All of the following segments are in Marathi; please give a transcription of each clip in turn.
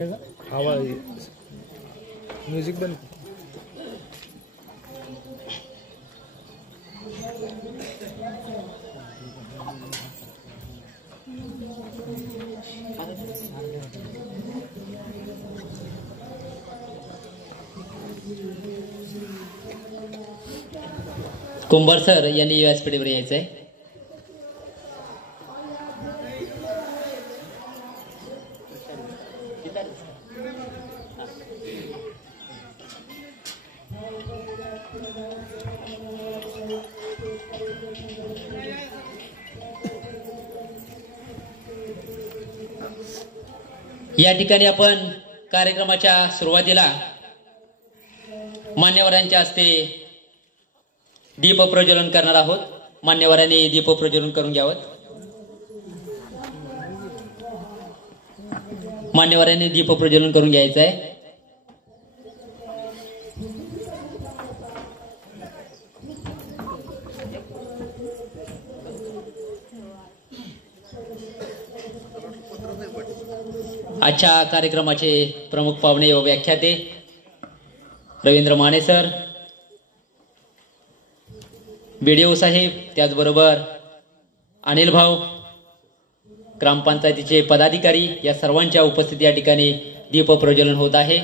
आवाज म्युझिक बंद. कुंभार सर यांनी व्यासपीठावर यायचं आहे. या ठिकाणी आपण कार्यक्रमाच्या सुरुवातीला मान्यवरांच्या हस्ते दीप प्रज्वलन करणार आहोत. मान्यवरांनी दीप प्रज्वलन करून घ्यावं. मान्यवरांनी दीप प्रज्वलन करून घ्यायचं आहे. आजच्या कार्यक्रमाचे प्रमुख पाहुणे व व्याख्याते रवींद्र माने सर, बीडीओ साहेब, त्याचबरोबर अनिल भाऊ, ग्रामपंचायतीचे पदाधिकारी, या सर्वांच्या उपस्थिती या ठिकाणी दीप प्रज्वलन होत आहे.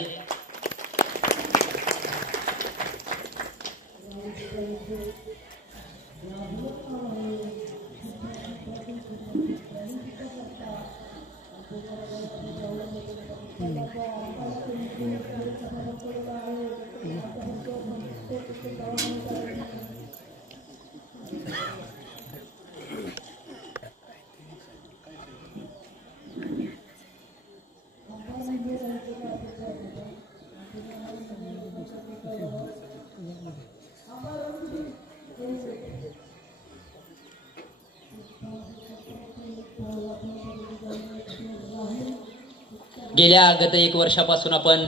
गेल्या गत 1 वर्षापासून आपण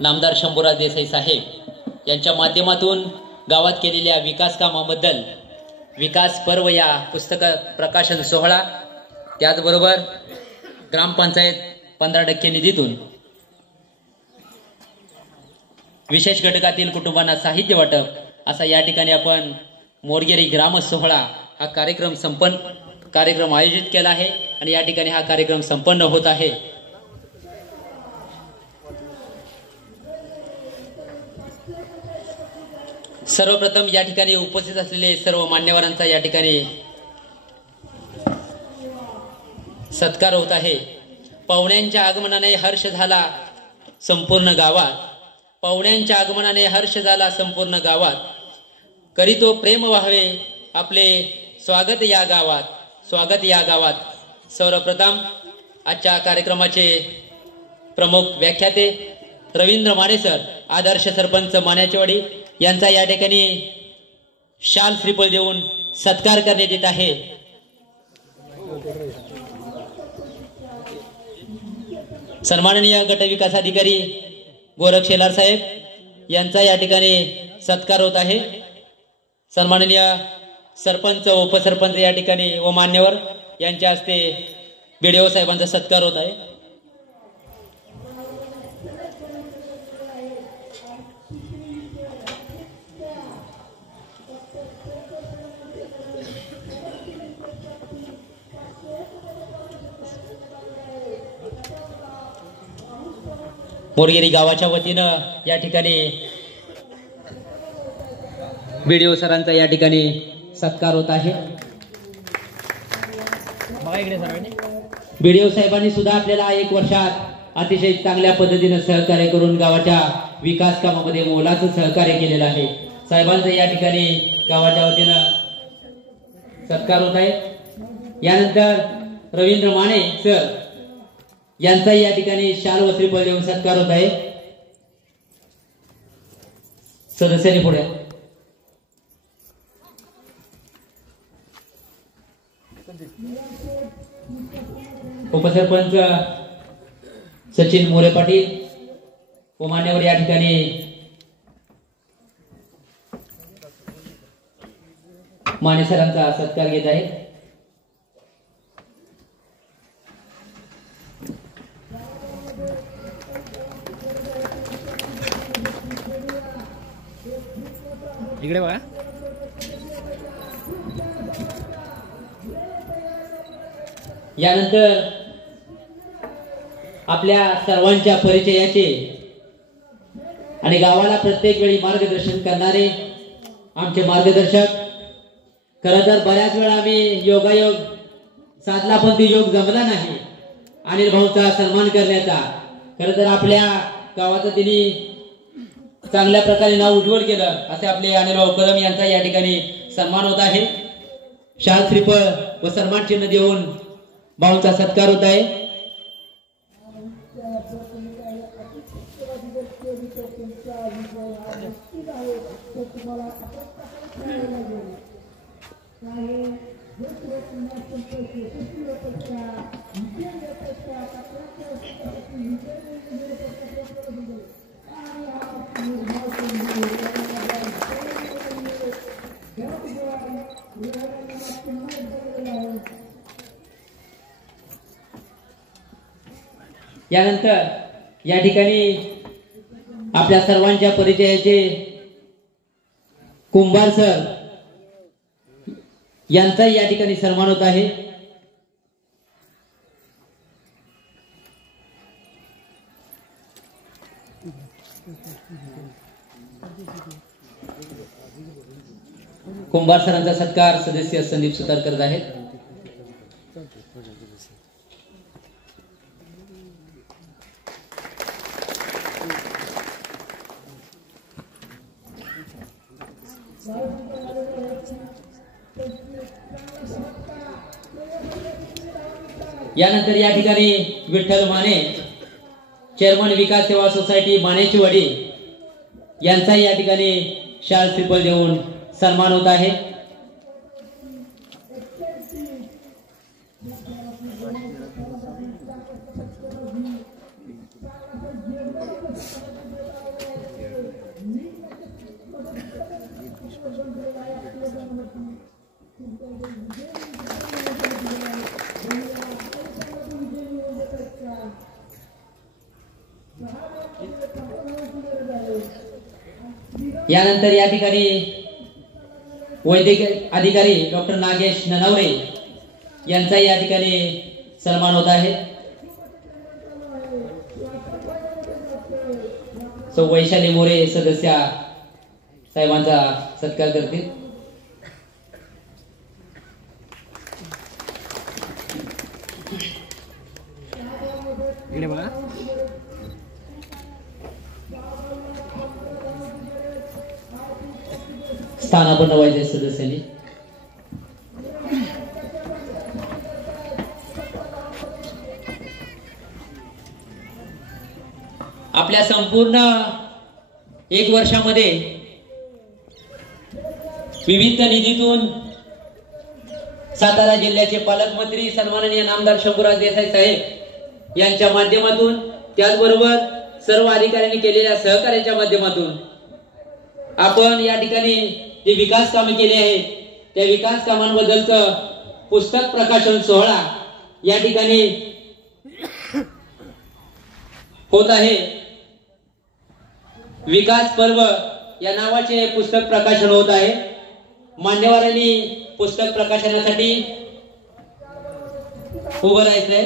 नामदार शंभूराज देसाई साहेब यांच्या माध्यमातून गावात केलेल्या विकास कामाबद्दल विकास पर्व या पुस्तक प्रकाशन सोहळा, त्याचबरोबर ग्रामपंचायत 15% निधीतून विशेष घटकातील कुटुंबांना साहित्य वाटप, असा या ठिकाणी आपण मोरगेरी ग्राम सोहळा हा कार्यक्रम आयोजित केला आहे आणि या ठिकाणी हा कार्यक्रम संपन्न होत आहे. सर्वप्रथम या ठिकाणी उपस्थित असलेले सर्व मान्यवरांचा या ठिकाणी सत्कार होत आहे. पाहुण्यांच्या आगमनाने हर्ष झाला संपूर्ण गावात. पाहुण्यांच्या आगमनाने हर्ष झाला संपूर्ण गावात. करीतो प्रेम व्हावे आपले स्वागत या गावात, स्वागत या गावात. सर्वप्रथम आजच्या कार्यक्रमाचे प्रमुख व्याख्याते रवींद्र माने सर, आदर्श सरपंच माण्याचेवाडी, यांचा या ठिकाणी शाल श्रीफळ देऊन सत्कार करण्यात येत आहे. सन्माननीय गट विकास अधिकारी गोरख शेलार साहेब यांचा या ठिकाणी सत्कार होत आहे. सन्माननीय सरपंच, उपसरपंच या ठिकाणी व मान्यवर यांच्या हस्ते बीडीओ साहेबांचा सत्कार होत आहे. मोरगेरी गावाच्या वतीनं या ठिकाणी बीडीओ सरांचा या ठिकाणी सत्कार होत आहे. बीडीओ साहेबांनी सुद्धा आपल्याला 1 वर्षात अतिशय चांगल्या पद्धतीने सहकार्य करून गावाच्या विकास कामामध्ये मोलाचं सहकार्य केलेलं आहे. साहेबांचा या ठिकाणी गावाच्या वतीनं सत्कार होत आहे. यानंतर रवींद्र माने सर यांचा या ठिकाणी शाल व श्रीफळ देऊन सत्कार होत आहे. सदस्यांनी पुढे उपसरपंच सचिन मोरे पाटील व मान्यवर या ठिकाणी माने सरांचा सत्कार घेत आहे. इकडे बघा. यानंतर आपल्या सर्वांच्या परिचयाचे आणि गावाला प्रत्येक वेळी मार्गदर्शन करणारे आमचे मार्गदर्शक. खरं तर बऱ्याच वेळा आम्ही योगायोग साधला पण ती योग जमला नाही अनिल भाऊचा सन्मान करण्याचा. खरं तर आपल्या गावाचं तिने चांगल्या प्रकारे नाव उज्ज्वल केलं असे आपले अनिल भाऊ कदम यांचा या ठिकाणी सन्मान होत आहे. शाल श्रीफळ व सन्मान चिन्ह देऊन भाऊचा सत्कार होत आहे. यानंतर या ठिकाणी आपल्या सर्वांच्या परिचयाचे कुंभार सर यांचा या ठिकाणी सन्मान होत आहे. कुंभार सरांचा सत्कार सदस्य संदीप सुतार करत आहेत. यानंतर या ठिकाणी विठ्ठल माने चेअरमन विकास सेवा सोसायटी मानेची वाडी यांचा या ठिकाणी शाल श्रीफळ देऊन सन्मान होत आहे. यानंतर या ठिकाणी वैद्यकीय अधिकारी डॉक्टर नागेश ननवरे यांचा या ठिकाणी सन्मान होत आहे. सौ वैशाली मोरे सदस्य साहेबांचा सत्कार करतील. इकडे बघा. स्थानापन्न व्हायचे सदस्यांनी आपल्या संपूर्ण एक वर्षामध्ये विविध निधीतून सातारा जिल्ह्याचे पालकमंत्री सन्माननीय नामदार शंभूराज देसाई साहेब यांच्या माध्यमातून त्याचबरोबर सर्व अधिकाऱ्यांनी केलेल्या सहकार्याच्या माध्यमातून आपण या ठिकाणी जे विकास कामे केली आहेत त्या विकास कामांबद्दलचं पुस्तक प्रकाशन सोहळा या ठिकाणी होत आहे. विकास पर्व या नावाचे पुस्तक प्रकाशन होत आहे. मान्यवरांनी पुस्तक प्रकाशनासाठी उभं राहायचंय.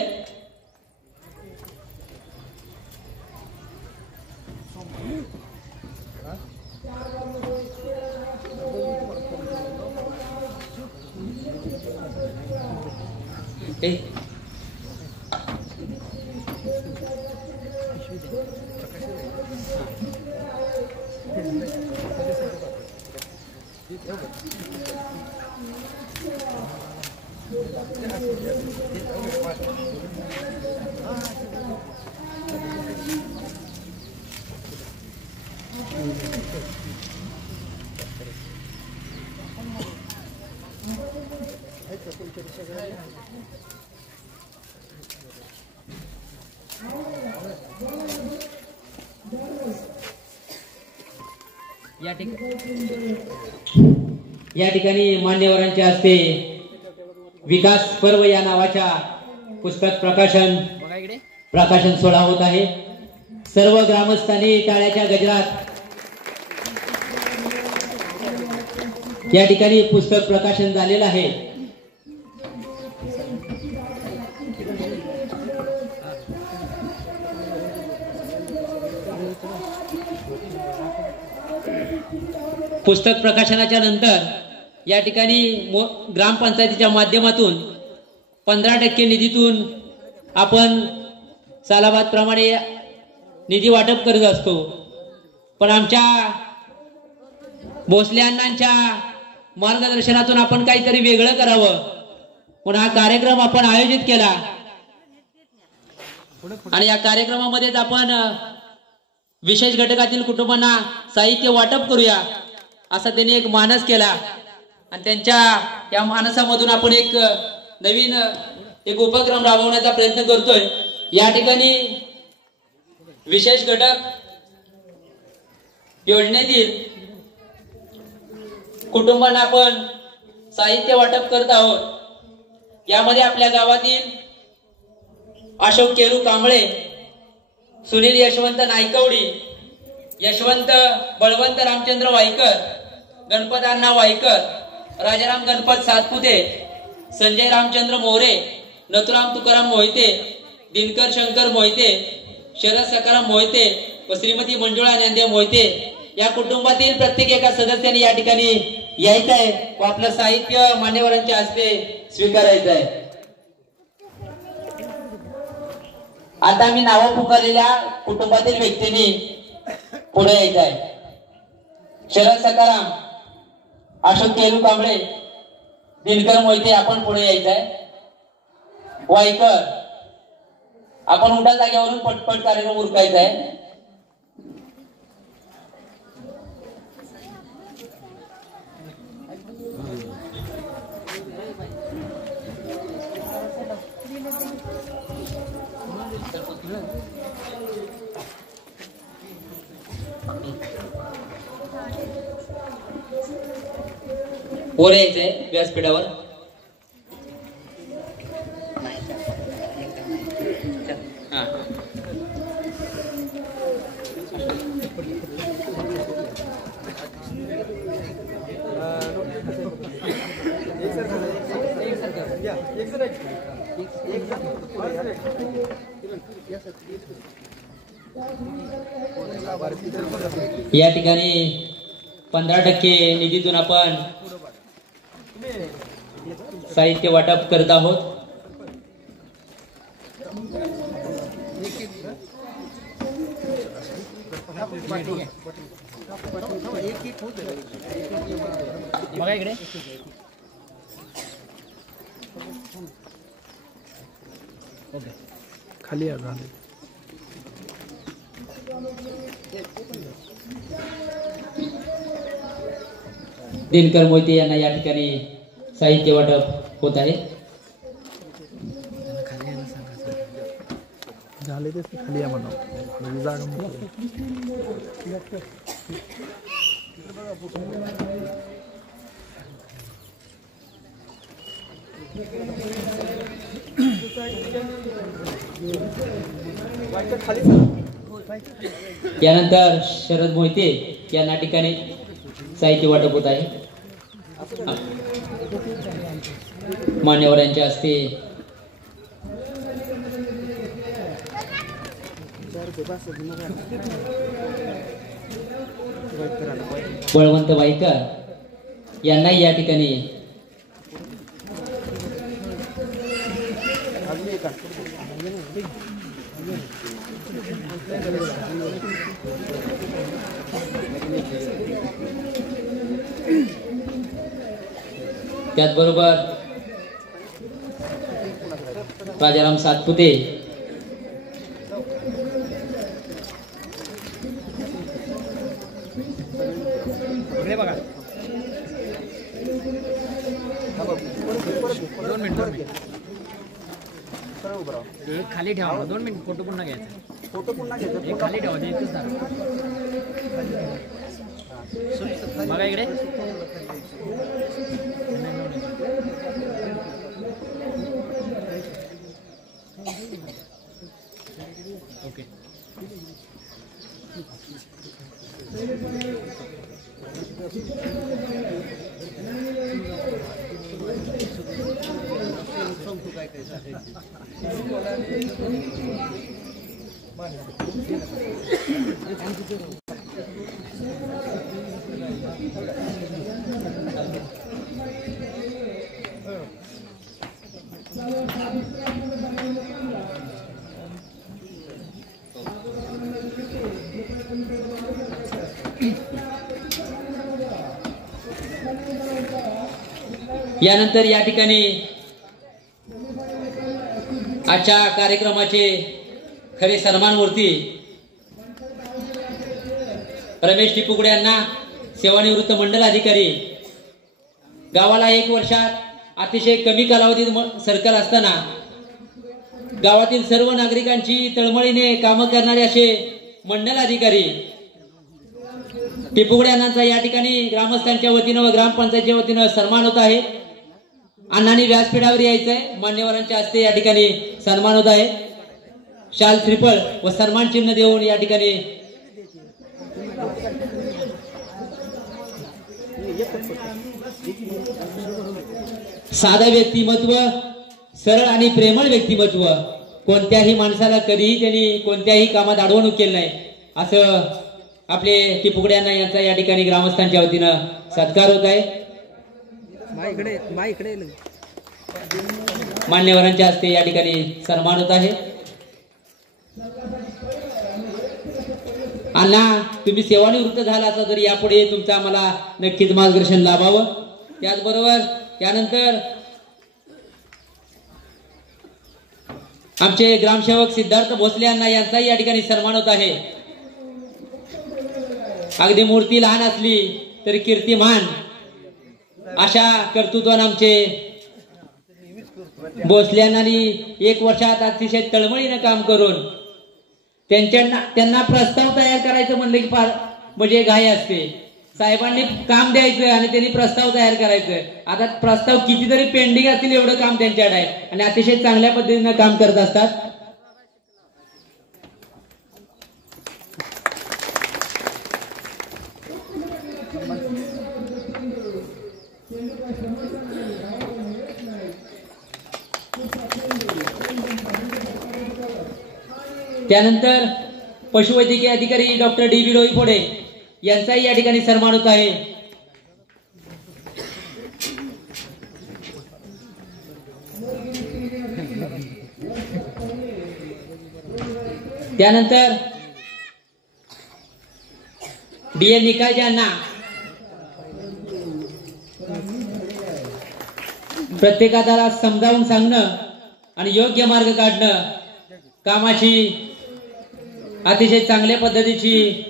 या ठिकाणी मान्यवरांच्या हस्ते विकास पर्व या नावाच्या पुस्तक प्रकाशन सोहळा होत आहे. सर्व ग्रामस्थांनी टाळ्याच्या गजरात या ठिकाणी पुस्तक प्रकाशन झालेलं आहे. पुस्तक प्रकाशनाच्या नंतर या ठिकाणी ग्रामपंचायतीच्या माध्यमातून 15% निधीतून आपण सालाबाद प्रमाणे निधी वाटप करत असतो. पण आमच्या भोसले अण्णांच्या मार्गदर्शनातून आपण काहीतरी वेगळं करावं म्हणून हा कार्यक्रम आपण आयोजित केला. आणि या कार्यक्रमामध्येच आपण विशेष घटकातील कुटुंबांना साहित्य वाटप करूया असा त्यांनी एक मानस केला. आणि त्यांच्या या मानसामधून आपण एक नवीन उपक्रम राबवण्याचा प्रयत्न करतोय. या ठिकाणी विशेष घटक योजनेतील कुटुंबांना आपण साहित्य वाटप करत आहोत. यामध्ये आपल्या गावातील अशोक केरू कांबळे, सुनील यशवंत नायकवडी, यशवंत बळवंत रामचंद्र वायकर, गणपत अण्णा वायकर, राजाराम गणपत सातपुते, संजय रामचंद्र मोरे, नथुराम तुकाराम मोहिते, दिनकर शंकर मोहिते, शरद सकाराम मोहिते व श्रीमती मंजुळा नंदे मोहिते या कुटुंबातील प्रत्येक एका सदस्याने या ठिकाणी यायचं आहे व आपलं साहित्य मान्यवरांच्या हस्ते स्वीकारायचं आहे. आता मी नाव पुकारलेल्या कुटुंबातील व्यक्तींनी पुढे यायचं आहे. शरद सकाराम, अशोक केलू कांबळे, दिनकर मोहिते आपण पुढे यायचं आहे. वायकर आपण उठा जागेवरून पटपट कार्यक्रम उरकायचा आहे. वर यायचंय व्यासपीठावर. या ठिकाणी 15% निधीतून आपण साहित्य वाटप करत आहोत. बघा इकडे खाली दिनकर मोहिते यांना या ठिकाणी साहित्य वाटप होत आहे. झाले ते खाली या म्हणा यानंतर शरद मोहिते यांना ठिकाणी साहित्य वाटप होत आहे. मान्यवरांच्या हस्ते बळवंत वायकर यांनाही या ठिकाणी त्याचबरोबर राजाराम सातपुते, बघा 2 मिनिट एक खाली ठेवा. 2 मिनिट फोटो पुन्हा घ्यायचा. एक खाली ठेवा. एकच बघा इकडे ओके. यानंतर या ठिकाणी आजच्या कार्यक्रमाचे खरे सन्मानमूर्ती रमेश टिपुगडे यांना सेवानिवृत्त मंडल अधिकारी, गावाला 1 वर्षात अतिशय कमी कालावधीत सरकार असताना गावातील सर्व नागरिकांची तळमळीने कामं करणारे असे मंडल अधिकारी टिपुगडे यांचा या ठिकाणी ग्रामस्थांच्या वतीनं व ग्रामपंचायतच्या वतीनं सन्मान होत आहे। अण्णांनी व्यासपीठावर यायचंय, मान्यवरांच्या हस्ते या ठिकाणी सन्मान होत आहे। शाल श्रीफळ व सन्मान चिन्ह देऊन या ठिकाणी साधं व्यक्तिमत्व, सरळ आणि प्रेमळ व्यक्तिमत्व, कोणत्याही माणसाला कधीही त्यांनी कोणत्याही कामात अडवणूक केली नाही असं आपले टिपुगडे अण्णा यांचा या ठिकाणी ग्रामस्थांच्या वतीनं सत्कार होत आहे। मान्यवरांच्या हस्ते या ठिकाणी सन्मान होत आहे। अण्णा, तुम्ही सेवानिवृत्त झाला असा तर यापुढे तुमचं आम्हाला नक्कीच मार्गदर्शन लाभावं। त्याचबरोबर यानंतर आमचे ग्रामसेवक सिद्धार्थ भोसले अण्णा यांचाही या ठिकाणी सन्मान होत आहे। अगदी मूर्ती लहान असली तरी कीर्तिमान अशा कर्तृत्वान आमचे भोसले अण्णांनी 1 वर्षात अतिशय तळमळीनं काम करून त्यांना प्रस्ताव तयार करायचं म्हणलं की फार म्हणजे घाई असते। साहेबांनी काम द्यायचं आणि त्यांनी प्रस्ताव तयार करायचं। आता प्रस्ताव कितीतरी पेंडिंग असतील एवढं काम त्यांच्याकडे आहे आणि अतिशय चांगल्या पद्धतीनं काम करत असतात। त्यानंतर पशुवैद्यकीय अधिकारी डॉक्टर डी बी डोईफोडे यांचाही या ठिकाणी सन्मान होत आहे। त्यानंतर डी एल निकाळजे यांना प्रत्येकाला समजावून सांगणं आणि योग्य मार्ग काढणं, कामाची अतिशय चांगल्या पद्धतीची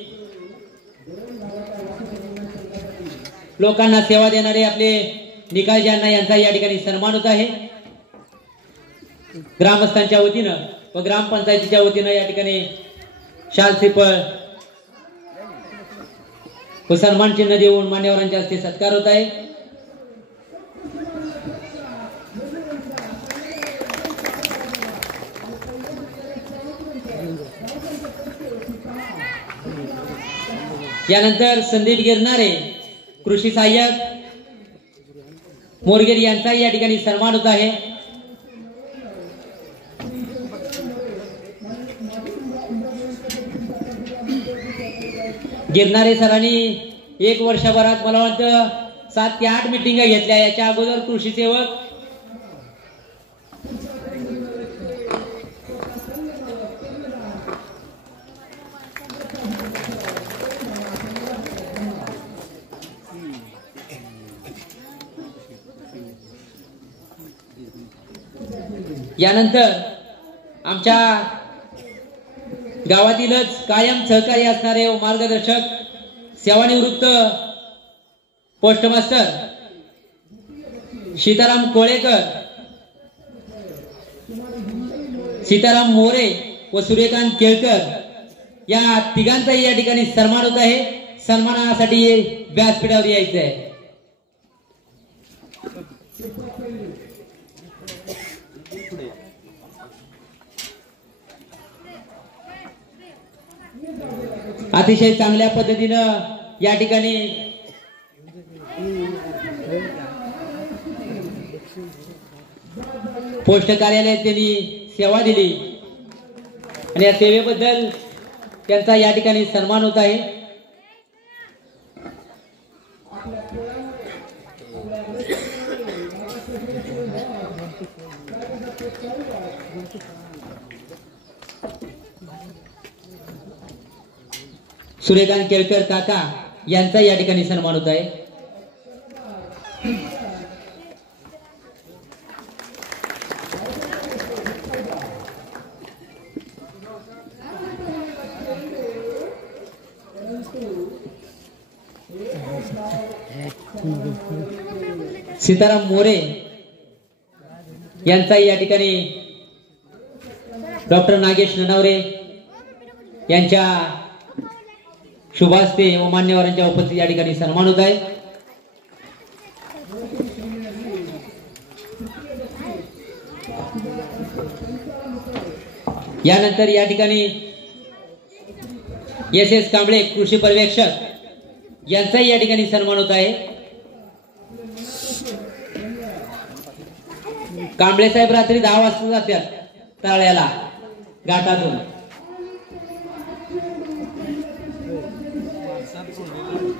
लोकांना सेवा देणारे आपले निकाळजे अण्णा यांचा या ठिकाणी सन्मान होत आहे। ग्रामस्थांच्या वतीनं व ग्रामपंचायतीच्या वतीनं या ठिकाणी शाल श्रीफळ व सन्मान चिन्ह देऊन मान्यवरांच्या हस्ते सत्कार होत आहे। यानंतर संदीप गिरणारे कृषी सहाय्यक मोरगेर यांचाही या ठिकाणी सन्मान होत आहे। गिरणारे सरांनी 1 वर्षभरात मला वाटतं 7 ते 8 मीटिंग घेतल्या। याच्या अगोदर कृषी सेवक यानंतर आमच्या गावातीलच कायम सहकारी असणारे व मार्गदर्शक सेवानिवृत्त पोस्टमास्टर सीताराम कोळेकर, सीताराम मोरे व सूर्यकांत केळकर या तिघांचाही या ठिकाणी सन्मान होत आहे। सन्मानासाठी व्यासपीठावर यायचं आहे। अतिशय चांगल्या पद्धतीनं या ठिकाणी पोस्ट कार्यालयात त्यांनी सेवा दिली आणि या सेवेबद्दल त्यांचा या ठिकाणी सन्मान होत आहे. सूर्यकांत केळकर काका यांचा या ठिकाणी सन्मान होत आहे. सीताराम मोरे यांचा या ठिकाणी डॉक्टर नागेश ननावरे यांच्या शुभास्ते व मान्यवरांच्या उपस्थित या ठिकाणी सन्मान होत आहे. यानंतर या ठिकाणी एस कांबळे कृषी पर्यवेक्षक यांचाही या ठिकाणी सन्मान होत आहे. कांबळे साहेब रात्री 10 वाजता जातात तळ्याला घाटातून.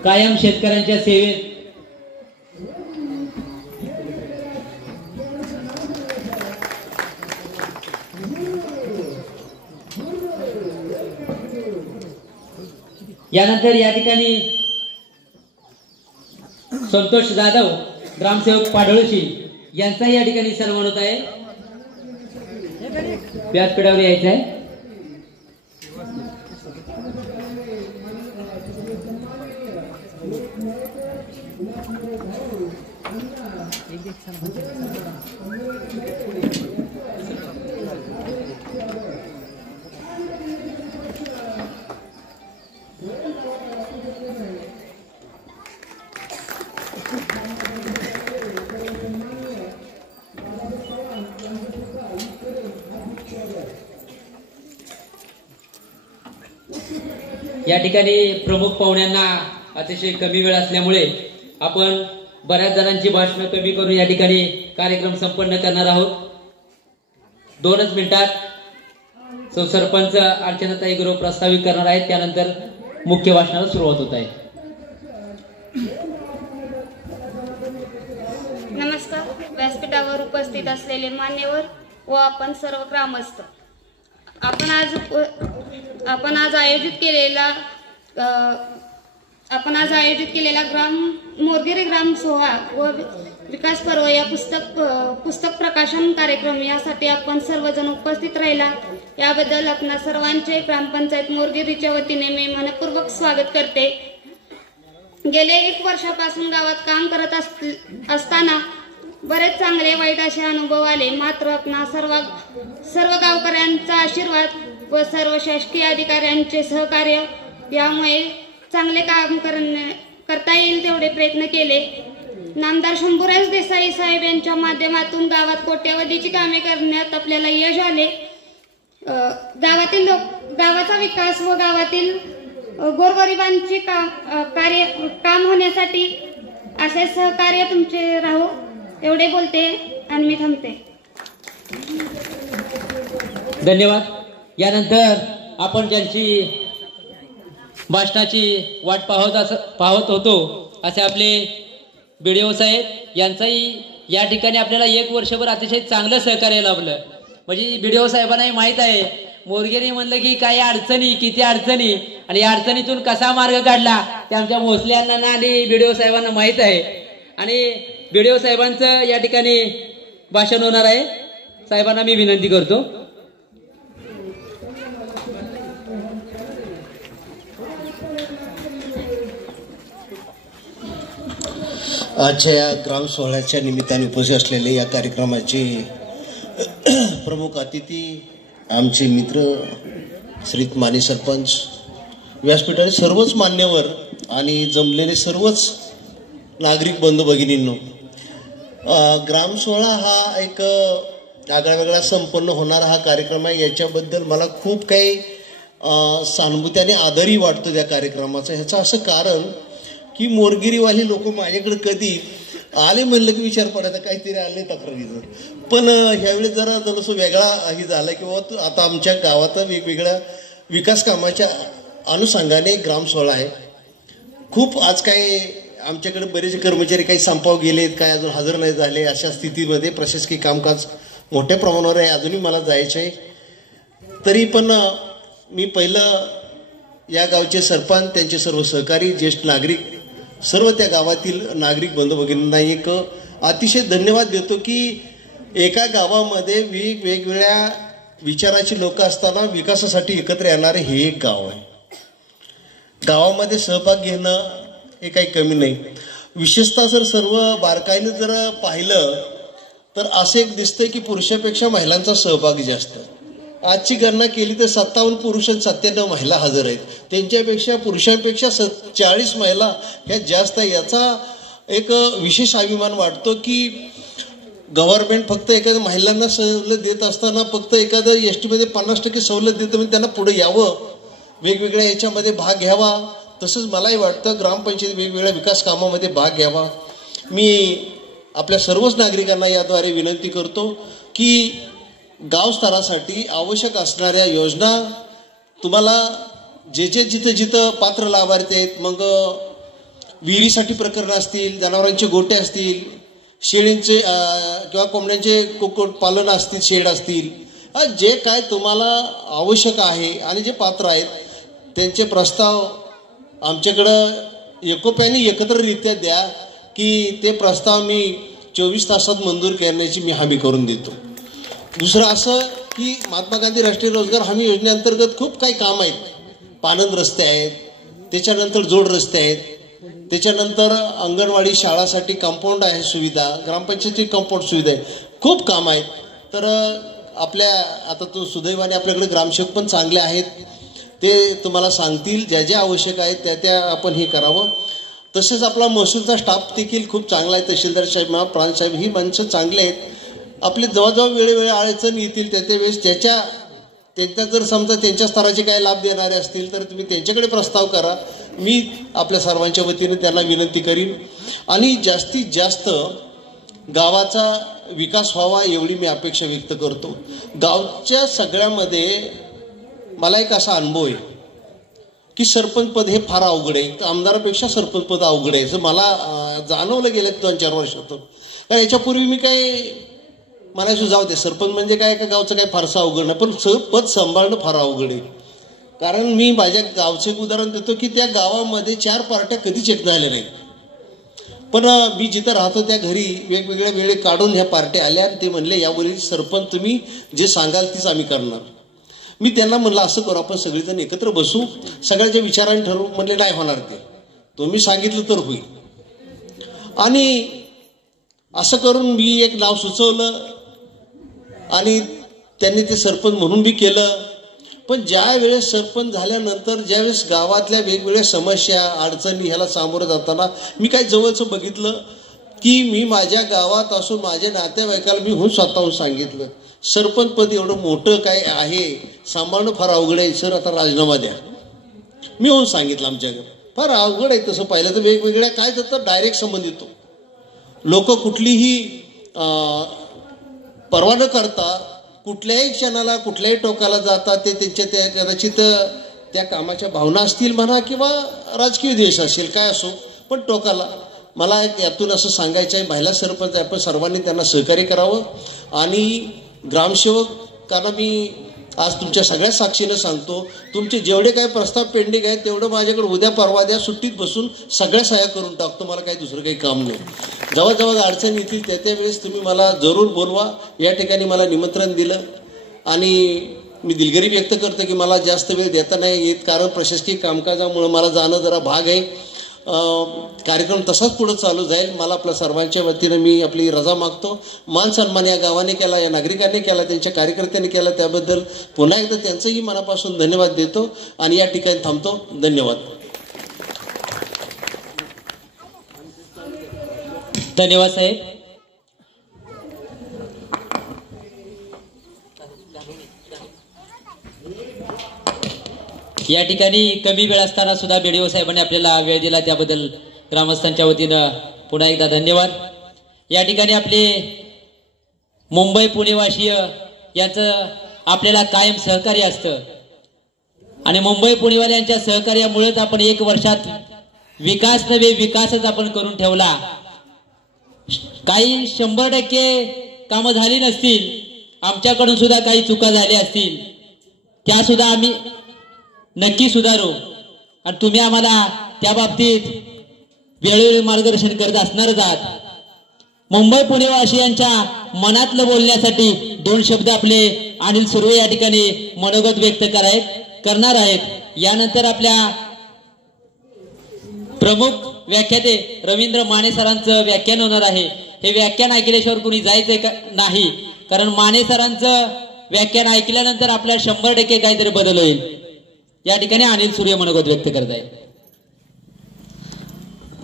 कायम शेतकऱ्यांच्या सेवेत यानंतर या ठिकाणी संतोष जाधव ग्रामसेवक पाडळशी यांचाही या ठिकाणी सन्मान होत आहे. व्यासपीठावर यायचं आहे. या ठिकाणी प्रमुख पाहुण्यांना अतिशय कमी वेळ असल्यामुळे आपण बऱ्याच जणांची भाषणं कमी करून या ठिकाणी कार्यक्रम संपन्न करणार आहोत. 2च मिनिटात सरपंच अर्चनाताई गुरु प्रस्तावित करणार आहेत. त्यानंतर मुख्य भाषणाला सुरुवात होत आहे. नमस्कार. व्यासपीठावर उपस्थित असलेले मान्यवर व आपण सर्व ग्रामस्थ, आपण आज आयोजित केलेला मोरगिरी ग्राम सोहळा व विकास पर्व या पुस्तक प्रकाशन कार्यक्रम यासाठी आपण सर्वजण उपस्थित राहिला याबद्दल आपणा सर्वांचे ग्रामपंचायत मोरगिरीच्या वतीने मी मनपूर्वक स्वागत करते. गेले 1 वर्षापासून गावात काम करत असताना बरेच चांगले वाईट असे अनुभव आले. मात्र आपणा सर्व गावकऱ्यांचा आशीर्वाद व सर्व शासकीय अधिकाऱ्यांचे सहकार्य यामुळे चांगले काम करता येईल तेवढे प्रयत्न केले. नामदार शंभूराज देसाई साहेब यांच्या माध्यमातून गावात कोट्यवधीची कामे करण्यात आपल्याला यश आले. गावाचा विकास व गावातील गोरगरिबांची काम होण्यासाठी असे सहकार्य तुमचे राहो एवढे बोलते आणि मी थांबते. धन्यवाद. यानंतर आपण ज्यांची भाषणाची वाट पाहत होतो असे आपले बीडीओ साहेब यांचाही या ठिकाणी आपल्याला 1 वर्षभर अतिशय चांगलं सहकार्य लाभलं. म्हणजे बीडीओ साहेबांनाही माहीत आहे मोरगिरी म्हणलं की काही अडचणी, किती अडचणी आणि या अडचणीतून कसा मार्ग काढला ते आमच्या मोसल्यांना आणि बीडीओ साहेबांना माहीत आहे. आणि बीडीओ साहेबांचं या ठिकाणी भाषण होणार आहे. साहेबांना मी विनंती करतो. आजच्या या ग्राम सोहळ्याच्या निमित्ताने उपस्थित असलेले या कार्यक्रमाचे प्रमुख अतिथी आमचे मित्र श्रीत माने सरपंच, व्यासपीठाचे सर्वच मान्यवर आणि जमलेले सर्वच नागरिक बंधू भगिनींनो, ग्राम सोहळा हा एक आगळा वेगळा संपन्न होणारा हा कार्यक्रम आहे. याच्याबद्दल मला खूप काही सहानुभूती आणि आदरही वाटतो त्या कार्यक्रमाचा. ह्याचं असं कारण की मोरगिरीवाली लोक माझ्याकडे कधी आले म्हणलं की विचार पडायचा काहीतरी आले तक्रारीचं. पण ह्यावेळी जरा थोडंसं वेगळा हे झाला की बाबा आता आमच्या गावात वेगवेगळ्या विकास कामाच्या अनुषंगाने ग्रामसोहळा आहे. खूप आज काय आमच्याकडे बरेच कर्मचारी काही संपाव गेलेत, काय अजून हजर नाही झाले. अशा स्थितीमध्ये प्रशासकीय कामकाज मोठ्या प्रमाणावर आहे. अजूनही मला जायचं आहे. तरी पण मी पहिलं या गावचे सरपंच, त्यांचे सर्व सहकारी, ज्येष्ठ नागरिक, सर्व त्या गावातील नागरिक बंधू भगिनींना एक अतिशय धन्यवाद देतो की एका गावामध्ये वेगवेगळ्या विचाराची लोक असताना विकासासाठी एकत्र येणारे हे एक गाव आहे. गावामध्ये सहभाग घेणं हे काही कमी नाही. विशेषतः जर सर्व बारकाईने जर पाहिलं तर असं एक दिसतंय की पुरुषापेक्षा महिलांचा सहभाग जास्त. आजची गणना केली तर 57 पुरुष आणि 97 महिला हजर आहेत. त्यांच्यापेक्षा पुरुषांपेक्षा 40 महिला ह्या जास्त आहे. याचा एक विशेष अभिमान वाटतो की गव्हर्नमेंट फक्त एखाद्या महिलांना सवलत देत असताना फक्त एखादं ST मध्ये 50% सवलत देतं म्हणजे त्यांना पुढे यावं, वेगवेगळ्या याच्यामध्ये भाग घ्यावा. तसंच मलाही वाटतं ग्रामपंचायत वेगवेगळ्या विकास कामामध्ये भाग घ्यावा. मी आपल्या सर्वच नागरिकांना याद्वारे विनंती करतो की गाव स्तरासाठी आवश्यक असणाऱ्या योजना तुम्हाला जिथं पात्र लाभार्थी आहेत, मग विहिरीसाठी प्रकरण असतील, जनावरांचे गोटे असतील, शेळींचे किंवा कोंबड्यांचे कुक्कुटपालन असतील, शेड असतील, जे काय तुम्हाला आवश्यक आहे आणि जे पात्र आहेत त्यांचे प्रस्ताव आमच्याकडं एकोप्याने एकत्ररित्या द्या की ते प्रस्ताव मी 24 तासात मंजूर करण्याची मी हमी करून देतो. दुसरं असं की महात्मा गांधी राष्ट्रीय रोजगार हमी योजनेअंतर्गत खूप काही काम आहेत. पाणंद रस्ते आहेत, त्याच्यानंतर जोड रस्ते आहेत, त्याच्यानंतर अंगणवाडी शाळासाठी कंपाऊंड आहे सुविधा, ग्रामपंचायती कंपाऊंड सुविधा आहे, खूप काम आहेत. तर आपल्या आता तो सुदैवाने आपल्याकडे ग्रामसेवक पण चांगले आहेत, ते तुम्हाला सांगतील ज्या ज्या आवश्यक आहेत त्या आपण हे करावं. तसेच आपला महसूलचा स्टाफ देखील खूप चांगला आहे. तहसीलदार साहेब, प्रांत साहेब ही माणसं चांगली आहेत. आपले जवळजवळ वेळोवेळी अडचण येतील त्या वेळेस त्यांच्या जर समजा त्यांच्या स्तराचे काही लाभ देणारे असतील तर तुम्ही त्यांच्याकडे प्रस्ताव करा. मी आपल्या सर्वांच्या वतीने त्यांना विनंती करीन आणि जास्तीत जास्त गावाचा विकास व्हावा एवढी मी अपेक्षा व्यक्त करतो. गावच्या सगळ्यामध्ये मला एक असा अनुभव आहे की सरपंच पद हे फार अवघड आहे. आमदारापेक्षा सरपंच पद अवघड आहे असं मला जाणवलं गेलं 2-4 वर्षातून. कारण याच्यापूर्वी मी काय म्हणायचं जाऊ दे, सरपंच म्हणजे काय, एका गावचं काय फारसं अवघड नाही, पण पद सांभाळणं फार अवघड आहे. कारण मी माझ्या गावचं एक उदाहरण देतो की त्या गावामध्ये 4 पार्ट्या कधीच एक झाल्या नाहीत. पण मी जिथं राहतो त्या घरी वेगवेगळ्या वेळे काढून ह्या पार्ट्या आल्या आणि ते म्हणले यावरील सरपंच तुम्ही जे सांगाल तीच आम्ही करणार. मी त्यांना म्हणलं असं करू, आपण सगळेजण एकत्र बसू, सगळ्यांच्या विचाराने ठरवू. म्हणले नाही होणार, ते तुम्ही सांगितलं तर होईल. आणि असं करून मी एक नाव सुचवलं आणि त्यांनी ते सरपंच म्हणून बी केलं. पण ज्या वेळेस सरपंच झाल्यानंतर ज्यावेळेस गावातल्या वेगवेगळ्या समस्या अडचणी ह्याला सामोरं जाताना मी काय जवळचं बघितलं की मी माझ्या गावात असून माझ्या नातेवाईकाला मी होऊन स्वतःहून सांगितलं सरपंच पद एवढं मोठं काय आहे, सांभाळणं फार अवघड आहे, सर आता राजीनामा द्या. मी होऊन सांगितलं आमच्याकडे फार अवघड आहे. तसं पाहिलं तर वेगवेगळ्या काय जातं डायरेक्ट संबंध येतो. लोक कुठलीही पर्वा न करता कुठल्याही क्षणाला कुठल्याही टोकाला जातात. ते त्यांच्या त्या कदाचित त्या कामाच्या भावना असतील म्हणा किंवा राजकीय द्वेष असेल, काय असो, पण टोकाला. मला एक यातून असं सांगायचं आहे, महिला सरपंच आहे, आपण सर्वांनी त्यांना सहकार्य करावं. आणि ग्रामसेवकांना मी आज तुमच्या सगळ्या साक्षीनं सांगतो, तुमचे जेवढे काही प्रस्ताव पेंडिंग आहेत तेवढं माझ्याकडे उद्या परवा द्या, सुट्टीत बसून सगळ्या सह्या करून टाकतो. मला काही दुसरं काही काम नाही. जवळ अडचण येतील त्या वेळेस तुम्ही मला जरूर बोलवा. या ठिकाणी मला निमंत्रण दिलं आणि मी दिलगिरी व्यक्त करतो की मला जास्त वेळ देता नाही येत, कारण प्रशासकीय कामकाजामुळे मला जाणं जरा भाग आहे. कार्यक्रम तसाच पुढे चालू जाईल. मला आपल्या सर्वांच्या वतीनं मी आपली रजा मागतो. मान सन्मान या गावाने केला, या नागरिकांनी केला, त्यांच्या कार्यकर्त्यांनी केला, त्याबद्दल पुन्हा एकदा त्यांचंही मनापासून धन्यवाद देतो आणि या ठिकाणी थांबतो. धन्यवाद. धन्यवाद साहेब. या ठिकाणी कमी वेळ असताना सुद्धा BDO साहेबांनी आपल्याला वेळ दिला त्याबद्दल ग्रामस्थांच्या वतीनं पुन्हा एकदा धन्यवाद. या ठिकाणी आपले मुंबई पुणेवासीय यांचं आपल्याला कायम सहकार्य असतं आणि मुंबई पुणेवाल्यांच्या सहकार्यामुळेच आपण 1 वर्षात विकास नव्हे विकासच आपण करून ठेवला. काही 100% कामं झाली नसतील, आमच्याकडून सुद्धा काही चुका झाल्या असतील, त्या सुद्धा आम्ही नक्की सुधारू आणि तुम्ही आम्हाला त्या बाबतीत वेळोवेळी मार्गदर्शन करत असणारच आहात. मुंबई पुणेवासियांच्या मनातलं बोलण्यासाठी 2 शब्द आपले अनिल सुर्वे या ठिकाणी मनोगत व्यक्त करणार आहेत. यानंतर आपल्या प्रमुख व्याख्याते रवींद्र माने सरांचं व्याख्यान होणार आहे. हे व्याख्यान ऐकल्याशिवाय कुणी जायचं नाही, कारण माने सरांचं व्याख्यान ऐकल्यानंतर आपल्या 100% काहीतरी बदल होईल. या ठिकाणी अनिल सुर्वे मनोगत व्यक्त करत आहेत.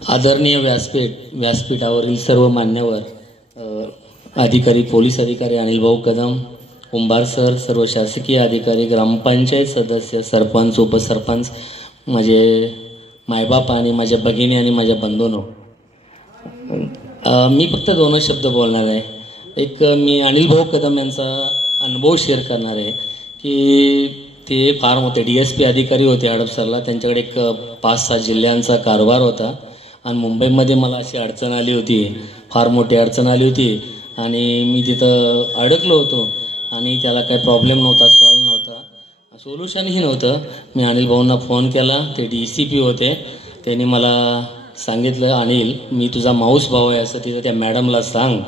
आदरणीय व्यासपीठावरील सर्व मान्यवर अधिकारी, पोलीस अधिकारी अनिल भाऊ कदम, कुंभार सर, सर्व शासकीय अधिकारी, ग्रामपंचायत सदस्य, सरपंच, उपसरपंच, माझे मायबाप आणि माझ्या भगिनी आणि माझ्या बंधूंनो, मी फक्त 2 शब्द बोलणार आहे. एक मी अनिल भाऊ कदम यांचा अनुभव शेअर करणार आहे की ते फार मोठे DSP अधिकारी होते हडपसरला. त्यांच्याकडे एक 5-6 जिल्ह्यांचा कारभार होता आणि मुंबईमध्ये मला अशी अडचण आली होती, फार मोठी अडचण आली होती आणि मी तिथं अडकलो होतो आणि त्याला काही प्रॉब्लेम नव्हता, सॉल्व्ह नव्हता, सोल्युशनही नव्हतं. मी अनिल भाऊंना फोन केला. ते DCP होते. त्यांनी मला सांगितलं, अनिल मी तुझा माऊस भाऊ आहे असं तिथं त्या मॅडमला सांग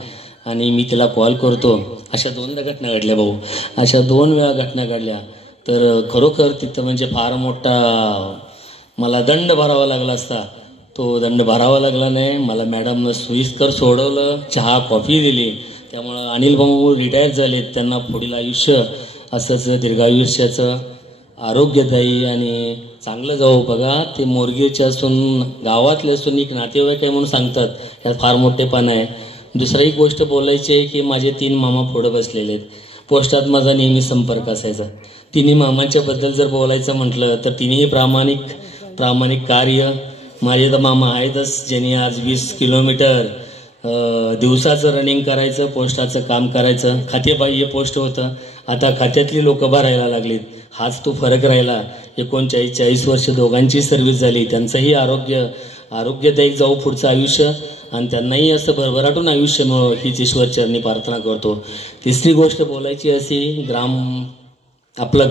आणि मी तिला कॉल करतो. अशा 2दा घटना घडल्या भाऊ, अशा 2 वेळा घटना घडल्या. तर खरोखर तिथं म्हणजे फार मोठा मला दंड भरावा लागला असता. तो दंड भरावा लागला नाही. मला मॅडमनं सोयीस्कर सोडवलं, चहा कॉफी दिली. त्यामुळं अनिल भाऊ रिटायर झाले. त्यांना पुढील आयुष्य असंच दीर्घायुष्याचं, आरोग्यदायी आणि चांगलं जाऊ. बघा, ते मोरगीच्या असून गावातले असून एक नातेवाईक आहे म्हणून सांगतात, ह्यात फार मोठेपणा आहे. दुसरी एक गोष्ट बोलायची आहे की माझे 3 मामा पुढं बसलेले आहेत. पोस्टात माझा नेहमी संपर्क असायचा. 3 मामांच्या बद्दल जर बोलायचं म्हटलं तर 3ही प्रामाणिक कार्य. माझे तर मामा आहेतच, ज्यांनी आज 20 किलोमीटर दिवसाचं रनिंग करायचं, पोस्टाचं काम करायचं. खातेबाह्य पोस्ट होतं, आता खात्यातली लोक भरायला लागलीत. हाच तो फरक राहिला. 39-40 वर्ष दोघांची सर्व्हिस झाली. त्यांचंही आरोग्यदायक जाऊ पुढचं आयुष्य आणि त्यांनाही असं भरभराटून आयुष्य मिळो हीच ईश्वरचरणी प्रार्थना करतो. तिसरी गोष्ट बोलायची अशी, आपलं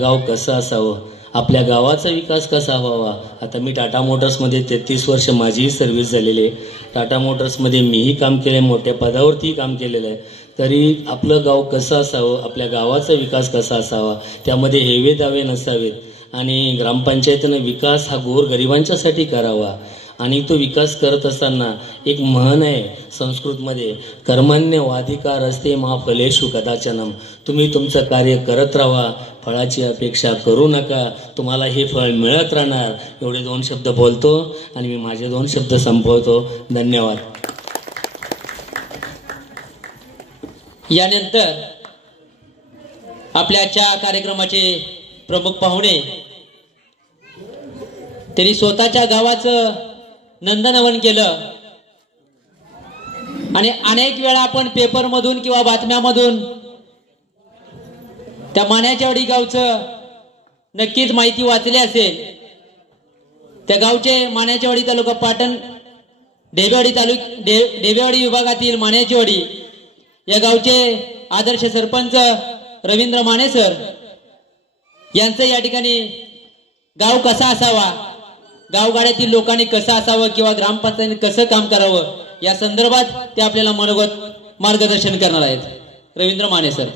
गाव कसं असावं, आपल्या गावाचा विकास कसा व्हावा. आता मी टाटा मोटर्समध्ये 33 वर्ष माझीही सर्व्हिस झालेली आहे. टाटा मोटर्समध्ये मीही काम केलं आहे, मोठ्या पदावरतीही काम केलेलं आहे. तरी आपलं गाव कसं असावं, आपल्या गावाचा विकास कसा असावा, त्यामध्ये हेवे दावे नसावेत आणि ग्रामपंचायतीनं विकास हा गोरगरिबांच्यासाठी करावा. आणि तो विकास करत असताना एक म्हण आहे संस्कृतमध्ये, कर्मण्यवाधिकार असते मा फलेषु कदाचनम. तुम्ही तुमचं कार्य करत राहा, फळाची अपेक्षा करू नका, तुम्हाला हे फळ मिळत राहणार. एवढे 2 शब्द बोलतो आणि मी माझे 2 शब्द संपवतो. धन्यवाद. यानंतर आपल्या आजच्या कार्यक्रमाचे प्रमुख पाहुणे, त्यांनी स्वतःच्या गावाचं नंदनवन केलं आणि अनेक वेळा आपण पेपरमधून किंवा बातम्यामधून त्या माण्याच्यावाडी गावचं नक्कीच माहिती वाचली असेल. त्या गावचे माण्याच्यावाडी तालुका पाटण ढेबेवाडी विभागातील माण्याचीवाडी या गावचे आदर्श सरपंच रवींद्र माने सर यांचं या ठिकाणी गाव कसा असावा, गावगाड्यातील लोकांनी कसं असावं किंवा ग्रामपंचायतीने कसं काम करावं या संदर्भात ते आपल्याला मनोगत मार्गदर्शन करणार आहेत. रवींद्र माने सर,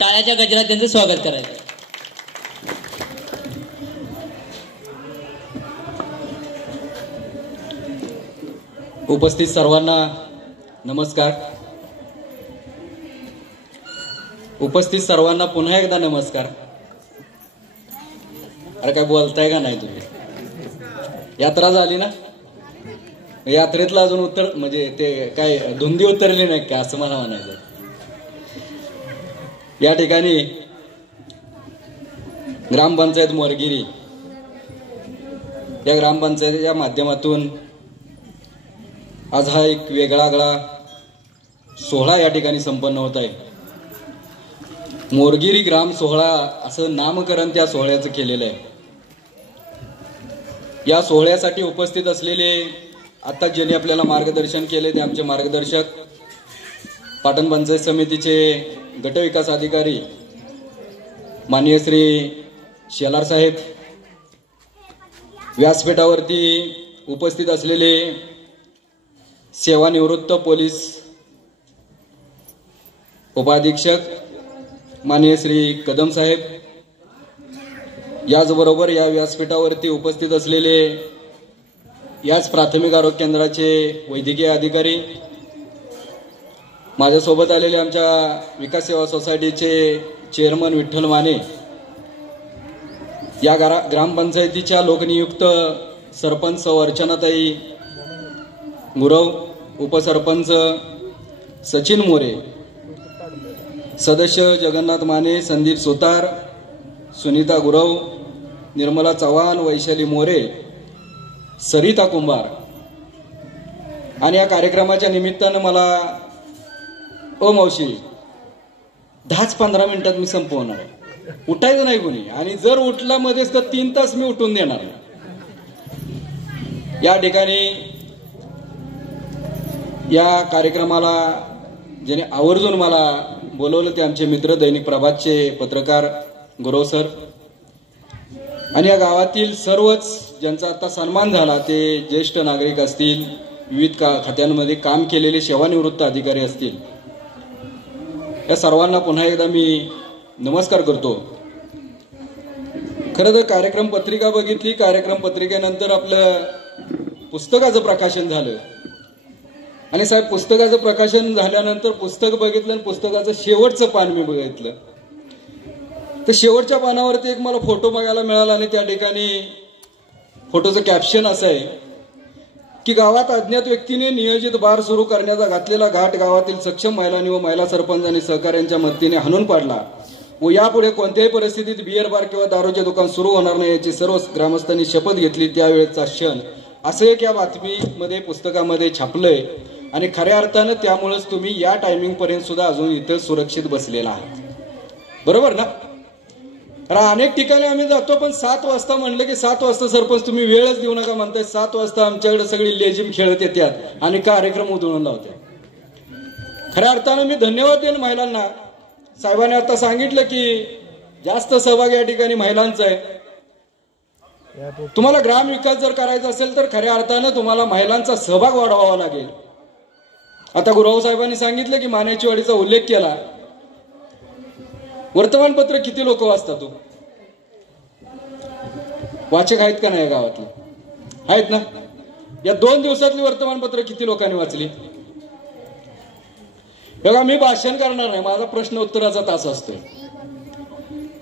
टाळ्याच्या गजरात त्यांचं स्वागत करायचं. उपस्थित सर्वांना नमस्कार. उपस्थित सर्वांना पुन्हा एकदा नमस्कार. अरे काय बोलताय का नाही तुम्ही? यात्रा झाली ना, यात्रेतलं अजून उत्तर म्हणजे ते काय धुंदी उतरली नाही का असं मला म्हणायचं. या ठिकाणी ग्रामपंचायत मोरगिरी या ग्रामपंचायतीच्या माध्यमातून आज हा एक वेगळा सोहळा या ठिकाणी संपन्न होत आहे. मोरगिरी ग्राम सोहळा असं नामकरण त्या सोहळ्याचं केलेलं आहे. या सोहळ्यासाठी उपस्थित असलेले आता ज्यांनी आपल्याला मार्गदर्शन केले ते आमचे मार्गदर्शक पाटण पंचायत समितीचे गटविकास अधिकारी माननीय श्री शेलार साहेब, व्यासपीठावरती उपस्थित असलेले सेवानिवृत्त पोलीस उपाधीक्षक माननीय श्री कदम साहेब, याचबरोबर या व्यासपीठावरती उपस्थित असलेले याच प्राथमिक आरोग्य केंद्राचे वैद्यकीय अधिकारी, माझ्यासोबत आलेले आमच्या विकास सेवा सोसायटीचे चेअरमन विठ्ठल माने, या ग्रामपंचायतीच्या लोकनियुक्त सरपंच अर्चनाताई गुरव, उपसरपंच सचिन मोरे, सदस्य जगन्नाथ माने, संदीप सुतार, सुनीता गुरव, निर्मला चव्हाण, वैशाली मोरे, सरिता कुंभार. आणि या कार्यक्रमाच्या निमित्तानं मला मावशी 10-15 मिनिटात मी संपवणार आहे. उठायचं नाही कोणी, आणि जर उठला मध्येच तर 3 तास मी उठून देणार नाही. या ठिकाणी या कार्यक्रमाला ज्याने आवर्जून मला बोलवलं ते आमचे मित्र दैनिक प्रभातचे पत्रकार गुरव सर, आणि या गावातील सर्वच ज्यांचा आता सन्मान झाला ते ज्येष्ठ नागरिक असतील, विविध खात्यांमध्ये काम केलेले सेवानिवृत्त अधिकारी असतील, या सर्वांना पुन्हा एकदा मी नमस्कार करतो. खरं तर कार्यक्रम पत्रिका बघितली, कार्यक्रम पत्रिकेनंतर आपलं पुस्तकाचं प्रकाशन झालं, आणि साहेब पुस्तकाचं प्रकाशन झाल्यानंतर पुस्तक बघितलं आणि पुस्तकाचं शेवटचं पान मी बघितलं. तर शेवटच्या पानावरती एक मला फोटो बघायला मिळाला, आणि त्या ठिकाणी फोटोचं कॅप्शन असं आहे की गावात अज्ञात व्यक्तीने नियोजित बार सुरू करण्याचा घातलेला घाट गावातील सक्षम महिलांनी व महिला सरपंच आणि सहकाऱ्यांच्या मदतीने हाणून पाडला, व यापुढे कोणत्याही परिस्थितीत बियर बार किंवा दारूचे दुकान सुरू होणार नाही याची सर्व ग्रामस्थांनी शपथ घेतली. त्यावेळेचा क्षण असं एक या बातमीमध्ये पुस्तकामध्ये छापलंय, आणि खऱ्या अर्थानं त्यामुळेच तुम्ही या टायमिंग पर्यंत सुद्धा अजून इथं सुरक्षित बसलेला आहात. बरोबर ना? कारण अनेक ठिकाणी आम्ही जातो, पण 7 वाजता म्हणलं की 7 वाजता सरपंच तुम्ही वेळच देऊ नका म्हणताय. 7 वाजता आमच्याकडे सगळी लेजिम खेळत येतात आणि कार्यक्रम उधळून लावतात. खऱ्या अर्थानं मी धन्यवाद देईन महिलांना. साहेबांनी आता सांगितलं की जास्त सहभाग या ठिकाणी महिलांचा आहे. तुम्हाला ग्राम विकास जर करायचा असेल तर खऱ्या अर्थानं तुम्हाला महिलांचा सहभाग वाढवावा लागेल. आता गुरव साहेबांनी सांगितलं की मान्याची वाडीचा उल्लेख केला. वर्तमानपत्र किती लोक वाचतात? तो वाचक आहेत का नाही गावातले? आहेत ना? या 2 दिवसातली वर्तमानपत्र किती लोकांनी वाचली? बघा, मी भाषण करणार नाही, माझा प्रश्न उत्तराचा तास असतोय.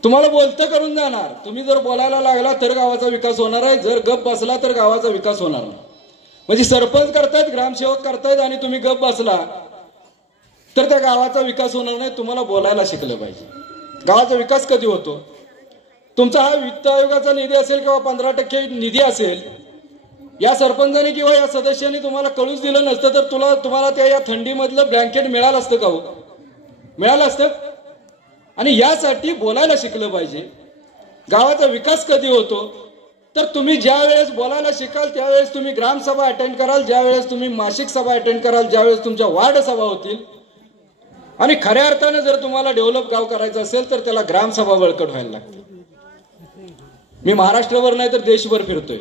तुम्हाला बोलतं करून जाणार. तुम्ही जर बोलायला लागला तर गावाचा विकास होणार आहे, जर गप बसला तर गावाचा विकास होणार नाही. म्हणजे सरपंच करतायत, ग्रामसेवक करतायत, आणि तुम्ही गप बसला तर त्या गावाचा विकास होणार नाही. तुम्हाला बोलायला शिकलं पाहिजे. गावाचा विकास कधी होतो? तुमचा हा वित्त आयोगाचा निधी असेल किंवा 15% निधी असेल, या सरपंचाने किंवा या सदस्यांनी तुम्हाला कळूच दिलं नसतं तर तुम्हाला त्या या थंडीमधलं ब्लँकेट मिळालं असतं का? हो, मिळालं असतं. आणि यासाठी बोलायला शिकलं पाहिजे. गावाचा विकास कधी होतो? तर तुम्ही ज्या वेळेस बोलायला शिकाल त्यावेळेस तुम्ही ग्रामसभा अटेंड कराल, ज्या वेळेस तुम्ही मासिक सभा अटेंड कराल, ज्यावेळेस तुमच्या वार्ड सभा होतील. आणि खऱ्या अर्थाने जर तुम्हाला डेव्हलप गाव करायचं असेल तर त्याला ग्रामसभा बळकट व्हायला लागते. मी महाराष्ट्रभर नाही तर देशभर फिरतोय.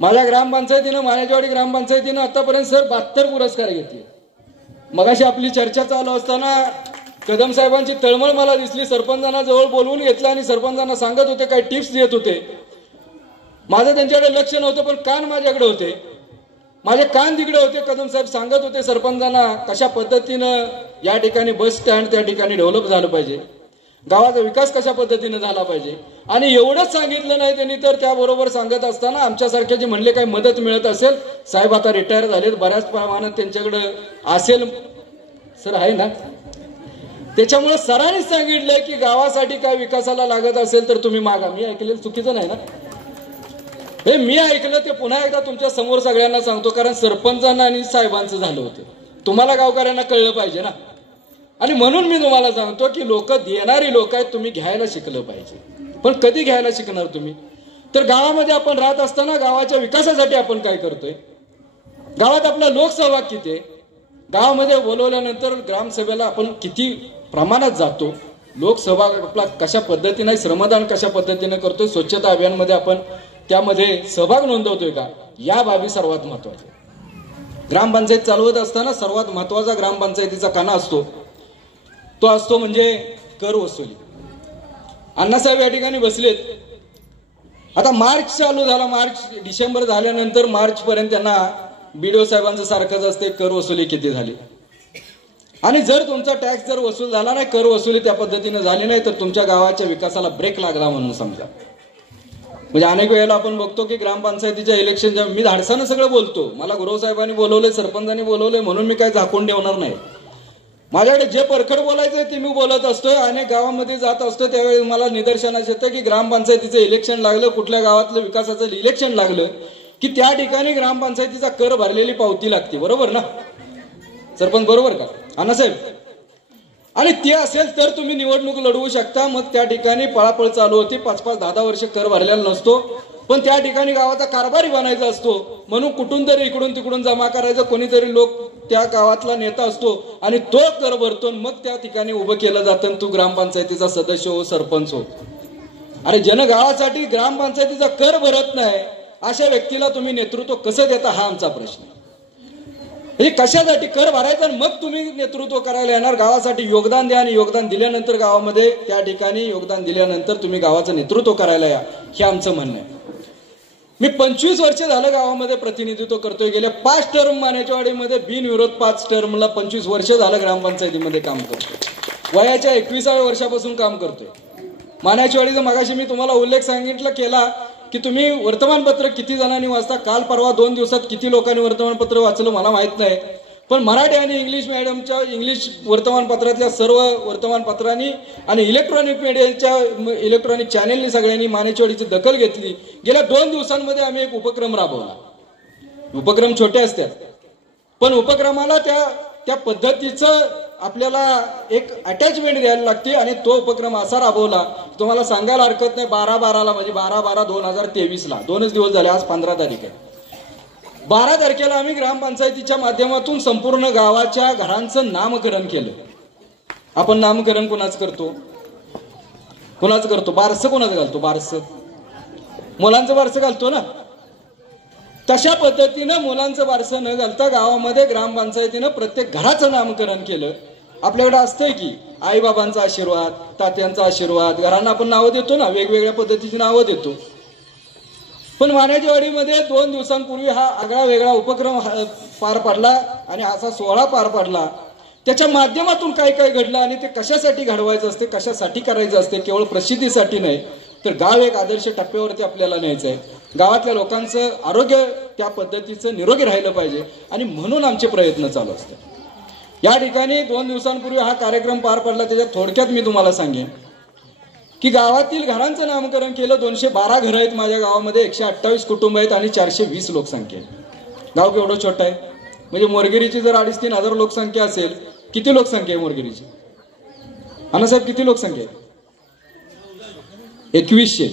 माझ्या ग्रामपंचायतीनं, मान्याचीवाडी ग्रामपंचायतीनं आतापर्यंत सर 72 पुरस्कार घेतले. मगाशी आपली चर्चा चालू असताना कदम साहेबांची तळमळ मला दिसली. सरपंचांना जवळ बोलवून घेतलं आणि सरपंचांना सांगत होते, काही टिप्स देत होते. माझं त्यांच्याकडे लक्ष नव्हतं, पण कान माझ्याकडे होते. माझे कान तिकडे होते. कदम साहेब सांगत होते सरपंचांना कशा पद्धतीनं या ठिकाणी बस स्टँड त्या ठिकाणी डेव्हलप झालं पाहिजे, गावाचा विकास कशा पद्धतीने झाला पाहिजे. आणि एवढंच सांगितलं नाही त्यांनी, तर त्याबरोबर सांगत असताना आमच्यासारख्या जे म्हणले काही मदत मिळत असेल, साहेब आता रिटायर झालेत, बऱ्याच प्रमाणात त्यांच्याकडे असेल सर, आहे ना? त्याच्यामुळे सरांनीच सांगितलंय की गावासाठी काय विकासाला लागत असेल तर तुम्ही मागा. मी ऐकलेलं चुकीचं नाही ना हे? मी ऐकलं ते पुन्हा एकदा तुमच्या समोर सगळ्यांना सांगतो, कारण सरपंचांना आणि साहेबांचं झालं होतं. तुम्हाला गावकऱ्यांना कळलं पाहिजे ना. आणि म्हणून मी तुम्हाला सांगतो की लोक देणारी लोक आहेत, तुम्ही घ्यायला शिकलं पाहिजे. पण कधी घ्यायला शिकणार तुम्ही? तर गावामध्ये आपण राहत असताना गावाच्या विकासासाठी आपण काय करतोय? गावात आपला लोकसहभाग किती आहे? गावामध्ये बोलवल्यानंतर ग्रामसभेला आपण किती प्रमाणात जातो? लोकसहभाग आपला कशा पद्धतीने, श्रमदान कशा पद्धतीने करतोय? स्वच्छता अभियानमध्ये आपण त्यामध्ये सहभाग नोंदवतोय का? या बाबी सर्वात महत्वाच्या. ग्रामपंचायत चालवत असताना सर्वात महत्वाचा ग्रामपंचायतीचा काना असतो, तो असतो म्हणजे कर वसुली. अण्णासाहेब या ठिकाणी बसलेत. आता मार्च चालू झाला, डिसेंबर झाल्यानंतर मार्च पर्यंत त्यांना बीडीओ साहेबांचं सारखंच असते, कर वसुली किती झाली. आणि जर तुमचा टॅक्स जर वसूल झाला नाही, कर वसुली त्या पद्धतीने झाली नाही, तर तुमच्या गावाच्या विकासाला ब्रेक लागला म्हणून समजा. म्हणजे अनेक वेळेला आपण बघतो की ग्रामपंचायतीच्या इलेक्शनच्या, मी धाडसानं सगळं बोलतो, मला गुरुसाहेबांनी बोलवलंय, सरपंचांनी बोलवलंय, म्हणून मी काय झाकून ठेवणार नाही. माझ्याकडे जे परखड बोलायचंय ते मी बोलत असतोय. अनेक गावामध्ये जात असतो त्यावेळी मला निदर्शनास येतं की ग्रामपंचायतीचं इलेक्शन लागलं, कुठल्या गावातलं विकासाचं इलेक्शन लागलं की त्या ठिकाणी ग्रामपंचायतीचा कर भरलेली पावती लागते. बरोबर ना सरपंच? बरोबर का अण्णासाहेब? आणि ते असेल तर तुम्ही निवडणूक लढवू शकता. मग त्या ठिकाणी पळापळ चालू होती. 5-5, 10-10 वर्ष कर भरलेला नसतो, पण त्या ठिकाणी गावाचा कारभारी बनायचा असतो म्हणून कुठून तरी इकडून तिकडून जमा करायचं. कोणीतरी लोक त्या गावातला नेता असतो आणि तो कर भरतो, मग त्या ठिकाणी उभं केलं जातं. तू ग्रामपंचायतीचा सदस्य हो, सरपंच हो. अरे जन गावासाठी ग्रामपंचायतीचा कर भरत नाही अशा व्यक्तीला तुम्ही नेतृत्व कसं देता, हा आमचा प्रश्न. म्हणजे कशासाठी कर भरायचा मग तुम्ही नेतृत्व करायला येणार? गावासाठी योगदान द्या आणि योगदान दिल्यानंतर गावामध्ये त्या ठिकाणी योगदान दिल्यानंतर तुम्ही गावाचं नेतृत्व करायला या, हे आमचं म्हणणं आहे. मी 25 वर्ष झालं गावामध्ये प्रतिनिधित्व करतोय. गेल्या 5 टर्म मानेचवाडीमध्ये बिनविरोध 5 टर्मला 25 वर्ष झालं ग्रामपंचायतीमध्ये काम करतोय. वयाच्या 21व्या वर्षापासून काम करतोय. मानेचवाडीचा मगाशी मी तुम्हाला उल्लेख सांगितलं केला की तुम्ही वर्तमानपत्र किती जणांनी वाचता. काल परवा 2 दिवसात किती लोकांनी वर्तमानपत्र वाचलं मला माहित नाही, पण मराठी आणि इंग्लिश मीडियमच्या इंग्लिश वर्तमानपत्रातल्या सर्व वर्तमानपत्रांनी आणि इलेक्ट्रॉनिक मीडियाच्या इलेक्ट्रॉनिक चॅनेलनी सगळ्यांनी मानेचवाडीची दखल घेतली. गेल्या 2 दिवसांमध्ये आम्ही एक उपक्रम राबवला. उपक्रम छोटे असतात पण उपक्रमाला त्या पद्धतीचं आपल्याला एक अटॅचमेंट द्यायला लागते आणि तो उपक्रम असा राबवला तुम्हाला सांगायला हरकत नाही. 12/12 म्हणजे 12/12/2023 2च दिवस झाले, आज 15 तारीख आहे. 12 तारखेला आम्ही ग्रामपंचायतीच्या माध्यमातून संपूर्ण गावाच्या घरांचं नामकरण केलं. आपण नामकरण कुणाच करतो? बारसं कोणाचं घालतो? बारसं मुलांचं बारसं घालतो ना. तशा पद्धतीनं मुलांचं बारसं न घालता गावामध्ये ग्रामपंचायतीनं प्रत्येक घराचं नामकरण केलं. आपल्याकडे असतंय की आई बाबांचा आशीर्वाद, तात्यांचा आशीर्वाद, घरांना आपण नावं देतो ना, वेगवेगळ्या पद्धतीची नावं देतो. पण मानेचवाडीमध्ये 2 दिवसांपूर्वी हा आगळा वेगळा उपक्रम पार पडला आणि असा सोहळा पार पडला. त्याच्या माध्यमातून काय काय घडलं आणि ते कशासाठी घडवायचं असते, कशासाठी करायचं असते, केवळ प्रसिद्धीसाठी नाही तर गाव एक आदर्श टप्प्यावरती आपल्याला न्यायचं आहे. गावातल्या लोकांचं आरोग्य त्या पद्धतीचं निरोगी राहिलं पाहिजे आणि म्हणून आमचे प्रयत्न चालू असतात. या ठिकाणी 2 दिवसांपूर्वी हा कार्यक्रम पार पडला. त्याच्यात थोडक्यात मी तुम्हाला सांगेन की गावातील घरांचं नामकरण केलं. 212 घरं आहेत माझ्या गावामध्ये, 128 कुटुंब आहेत आणि 420 लोकसंख्या आहे. गाव केवढं छोटं आहे. म्हणजे मोरगिरीची जर 2,500-3 हजार लोकसंख्या असेल, किती लोकसंख्या आहे मोरगिरीची? अण्णासाहेब किती लोकसंख्या आहे? 2100.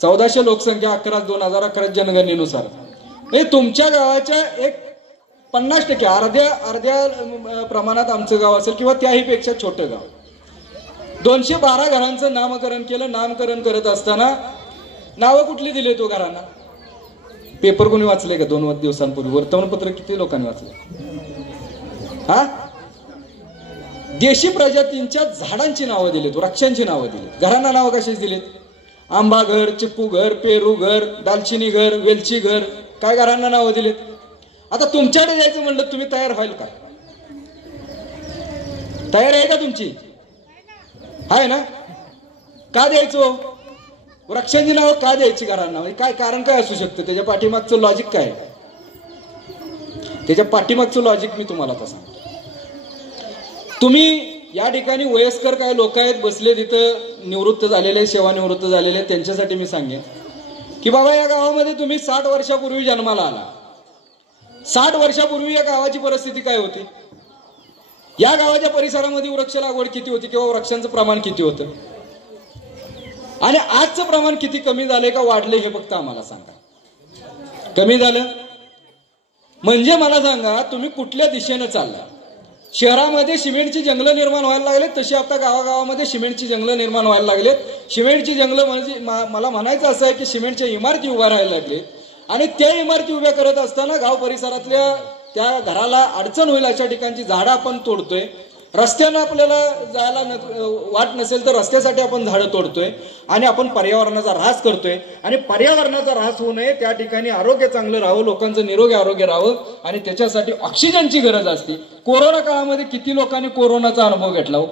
1400 लोकसंख्या 2011 जनगणनेनुसार. हे तुमच्या गावाच्या एक 50% अर्ध्या प्रमाणात आमचं गाव असेल किंवा त्याही पेक्षा छोटं गाव. 212 घरांचं नामकरण केलं. नामकरण करत असताना नावं कुठली दिले तो घरांना? पेपर कोणी वाचले का 2 दिवसांपूर्वी? वर्तमानपत्र किती लोकांनी वाचले? हा, देशी प्रजातींच्या झाडांची नावं दिलीत, वृक्षांची नावं दिलीत. घरांना नावं कशीच दिलीत? आंबा घर, चिक्कू घर, पेरू घर, दालचिनी घर, वेलची घर, काय घरांना नावं दिलीत. आता तुमच्याकडे जायचं म्हणलं तुम्ही तयार व्हाल का? तयार आहे का तुमची? आहे ना? का द्यायचो? वृक्षांची नावं का द्यायची घरांना? काय कारण काय असू शकतं? त्याच्या पाठीमागचं लॉजिक काय? त्याच्या पाठीमागचं लॉजिक मी तुम्हाला आता सांगतो. तुम्ही या ठिकाणी वयस्कर काय लोक आहेत बसले तिथं, निवृत्त झालेले, सेवानिवृत्त झालेले, त्यांच्यासाठी मी सांगेन की बाबा या गावामध्ये तुम्ही 60 वर्षापूर्वी जन्माला आला. 60 वर्षापूर्वी या गावाची परिस्थिती काय होती? या गावाच्या परिसरामध्ये वृक्ष लागवड किती होती किंवा वृक्षांचं प्रमाण किती होतं? आणि आजचं प्रमाण किती कमी झाले का वाढले हे फक्त आम्हाला सांगा. कमी झालं म्हणजे मला सांगा तुम्ही कुठल्या दिशेनं चालला? शहरामध्ये सिमेंटची जंगलं निर्माण व्हायला लागलेत, तशी आता गावागावामध्ये सिमेंटची जंगलं निर्माण व्हायला लागलेत. सिमेंटची जंगलं म्हणजे मला म्हणायचं असं आहे की सिमेंटच्या इमारती उभ्या राहायला लागलेत आणि त्या इमारती उभ्या करत असताना गाव परिसरातल्या त्या घराला अडचण होईल अशा ठिकाणची झाडं आपण तोडतोय. रस्त्यानं आपल्याला जायला वाट नसेल तर रस्त्यासाठी आपण झाडं तोडतोय आणि आपण पर्यावरणाचा ऱ्हास करतोय. आणि पर्यावरणाचा ऱ्हास होऊ नये, त्या ठिकाणी आरोग्य चांगलं राहावं, लोकांचं निरोगी आरोग्य राहावं आणि त्याच्यासाठी ऑक्सिजनची गरज असते. कोरोना काळामध्ये किती लोकांनी कोरोनाचा अनुभव घेतला हो?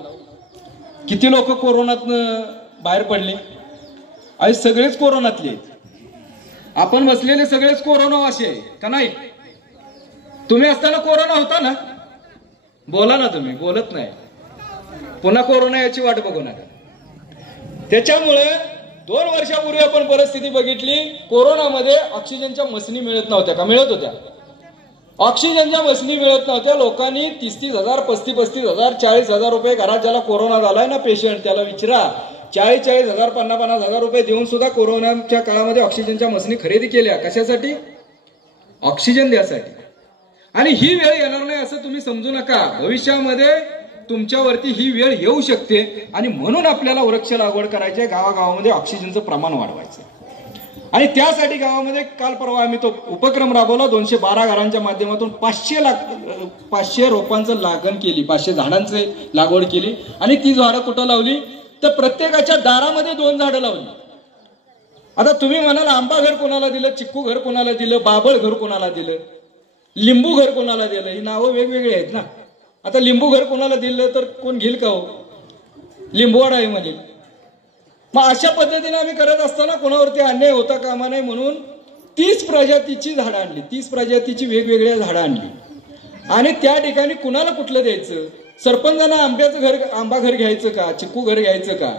किती लोक कोरोनातनं बाहेर पडले? आज सगळेच कोरोनातले, आपण बसलेले सगळेच कोरोनावासी आहे का नाही? तुम्ही असताना कोरोना होता ना? बोला ना, तुम्ही बोलत नाही. पुन्हा कोरोना याची वाट बघू नका. त्याच्यामुळे 2 वर्षापूर्वी आपण परिस्थिती बघितली, कोरोनामध्ये ऑक्सिजनच्या मशनी मिळत नव्हत्या का? मिळत होत्या. ऑक्सिजनच्या मशनी मिळत नव्हत्या. लोकांनी 30-30 हजार, 35-35 हजार, 40 हजार रुपये, घरात ज्याला कोरोना झालाय ना पेशंट त्याला विचारा, 40-40 हजार, 50-50 हजार रुपये देऊन सुद्धा कोरोनाच्या काळामध्ये ऑक्सिजनच्या मशनी खरेदी केल्या. कशासाठी? ऑक्सिजन द्यासाठी. आणि ही वेळ येणार नाही असं तुम्ही समजू नका. भविष्यामध्ये तुमच्यावरती ही वेळ येऊ शकते आणि म्हणून आपल्याला वृक्ष लागवड करायची आहे, गावागावामध्ये ऑक्सिजनचं प्रमाण वाढवायचं. आणि त्यासाठी गावामध्ये काल परवा आम्ही तो उपक्रम राबवला. 212 घरांच्या माध्यमातून 500 रोपांचं लागण केली, 500 झाडांचे लागवड केली. आणि ती झाडं कुठं लावली तर प्रत्येकाच्या दारामध्ये 2 झाडं लावली. आता तुम्ही म्हणाल आंबा घर कोणाला दिलं, चिक्कू घर कोणाला दिलं, बाबळ घर कोणाला दिलं, लिंबू घर कोणाला दिलं? ही नावं वेगवेगळी आहेत ना. आता लिंबू घर कोणाला दिलं तर कोण घेईल का हो? लिंबूवाडा आहे म्हणेल. मग अशा पद्धतीने आम्ही करत असताना कोणावरती अन्याय होता कामा नये म्हणून 30 प्रजातीची झाडं आणली, 30 प्रजातीची वेगवेगळ्या झाडं आणली. आणि त्या ठिकाणी कुणाला कुठलं द्यायचं? सरपंचांना आंबा घर घ्यायचं का, चिक्कू घर घ्यायचं का?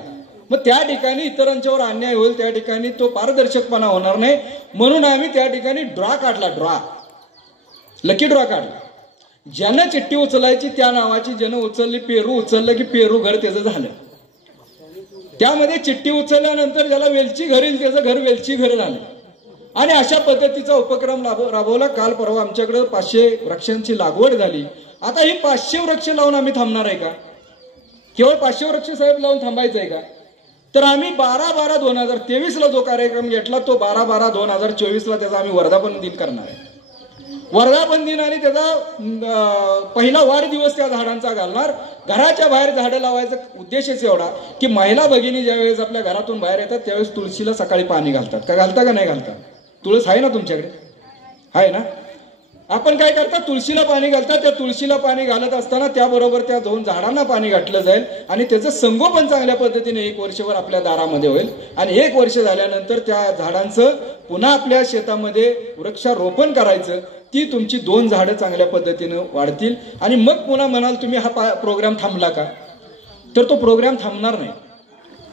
मग त्या ठिकाणी इतरांच्यावर अन्याय होईल, त्या ठिकाणी तो पारदर्शकपणा होणार नाही. म्हणून आम्ही त्या ठिकाणी ड्रॉ काढला, लकी ड्रॉ काढला. ज्यानं चिठ्ठी उचलायची त्या नावाची, ज्यानं उचलली पेरू उचललं की पेरू घर त्याचं झालं. त्यामध्ये चिठ्ठी उचलल्यानंतर ज्याला वेलची घर येईल त्याचं घर वेलची घर झालं. आणि अशा पद्धतीचा उपक्रम राबवला. काल परवा आमच्याकडे 500 वृक्षांची लागवड झाली. आता ही 500 वृक्ष लावून आम्ही थांबणार आहे का? केवळ 500 वृक्ष साहेब लावून थांबायचं आहे का? तर आम्ही 12/12/2023 ला जो कार्यक्रम घेतला तो 12/12/2024 ला त्याचा आम्ही वर्धापन दिन करणार आहे. वर्धापन दिन आणि त्याचा पहिला वाढदिवस त्या झाडांचा घालणार. घराच्या बाहेर झाडं लावायचा उद्देशच एवढा की महिला भगिनी ज्यावेळेस आपल्या घरातून बाहेर येतात त्यावेळेस तुळशीला सकाळी पाणी घालतात का? घालता का नाही घालता? तुळस आहे ना तुमच्याकडे? आहे ना? आपण काय करतात? तुळशीला पाणी घालतात. त्या तुळशीला पाणी घालत असताना त्याबरोबर त्या 2 झाडांना पाणी घातलं जाईल आणि त्याचं संगोपन चांगल्या पद्धतीने 1 वर्षभर आपल्या दारामध्ये होईल. आणि 1 वर्ष झाल्यानंतर त्या झाडांचं पुन्हा आपल्या शेतामध्ये वृक्षारोपण करायचं. ती तुमची 2 झाडं चांगल्या पद्धतीनं वाढतील. आणि मग पुन्हा म्हणाल तुम्ही हा प्रोग्राम थांबला का? तर तो प्रोग्राम थांबणार नाही.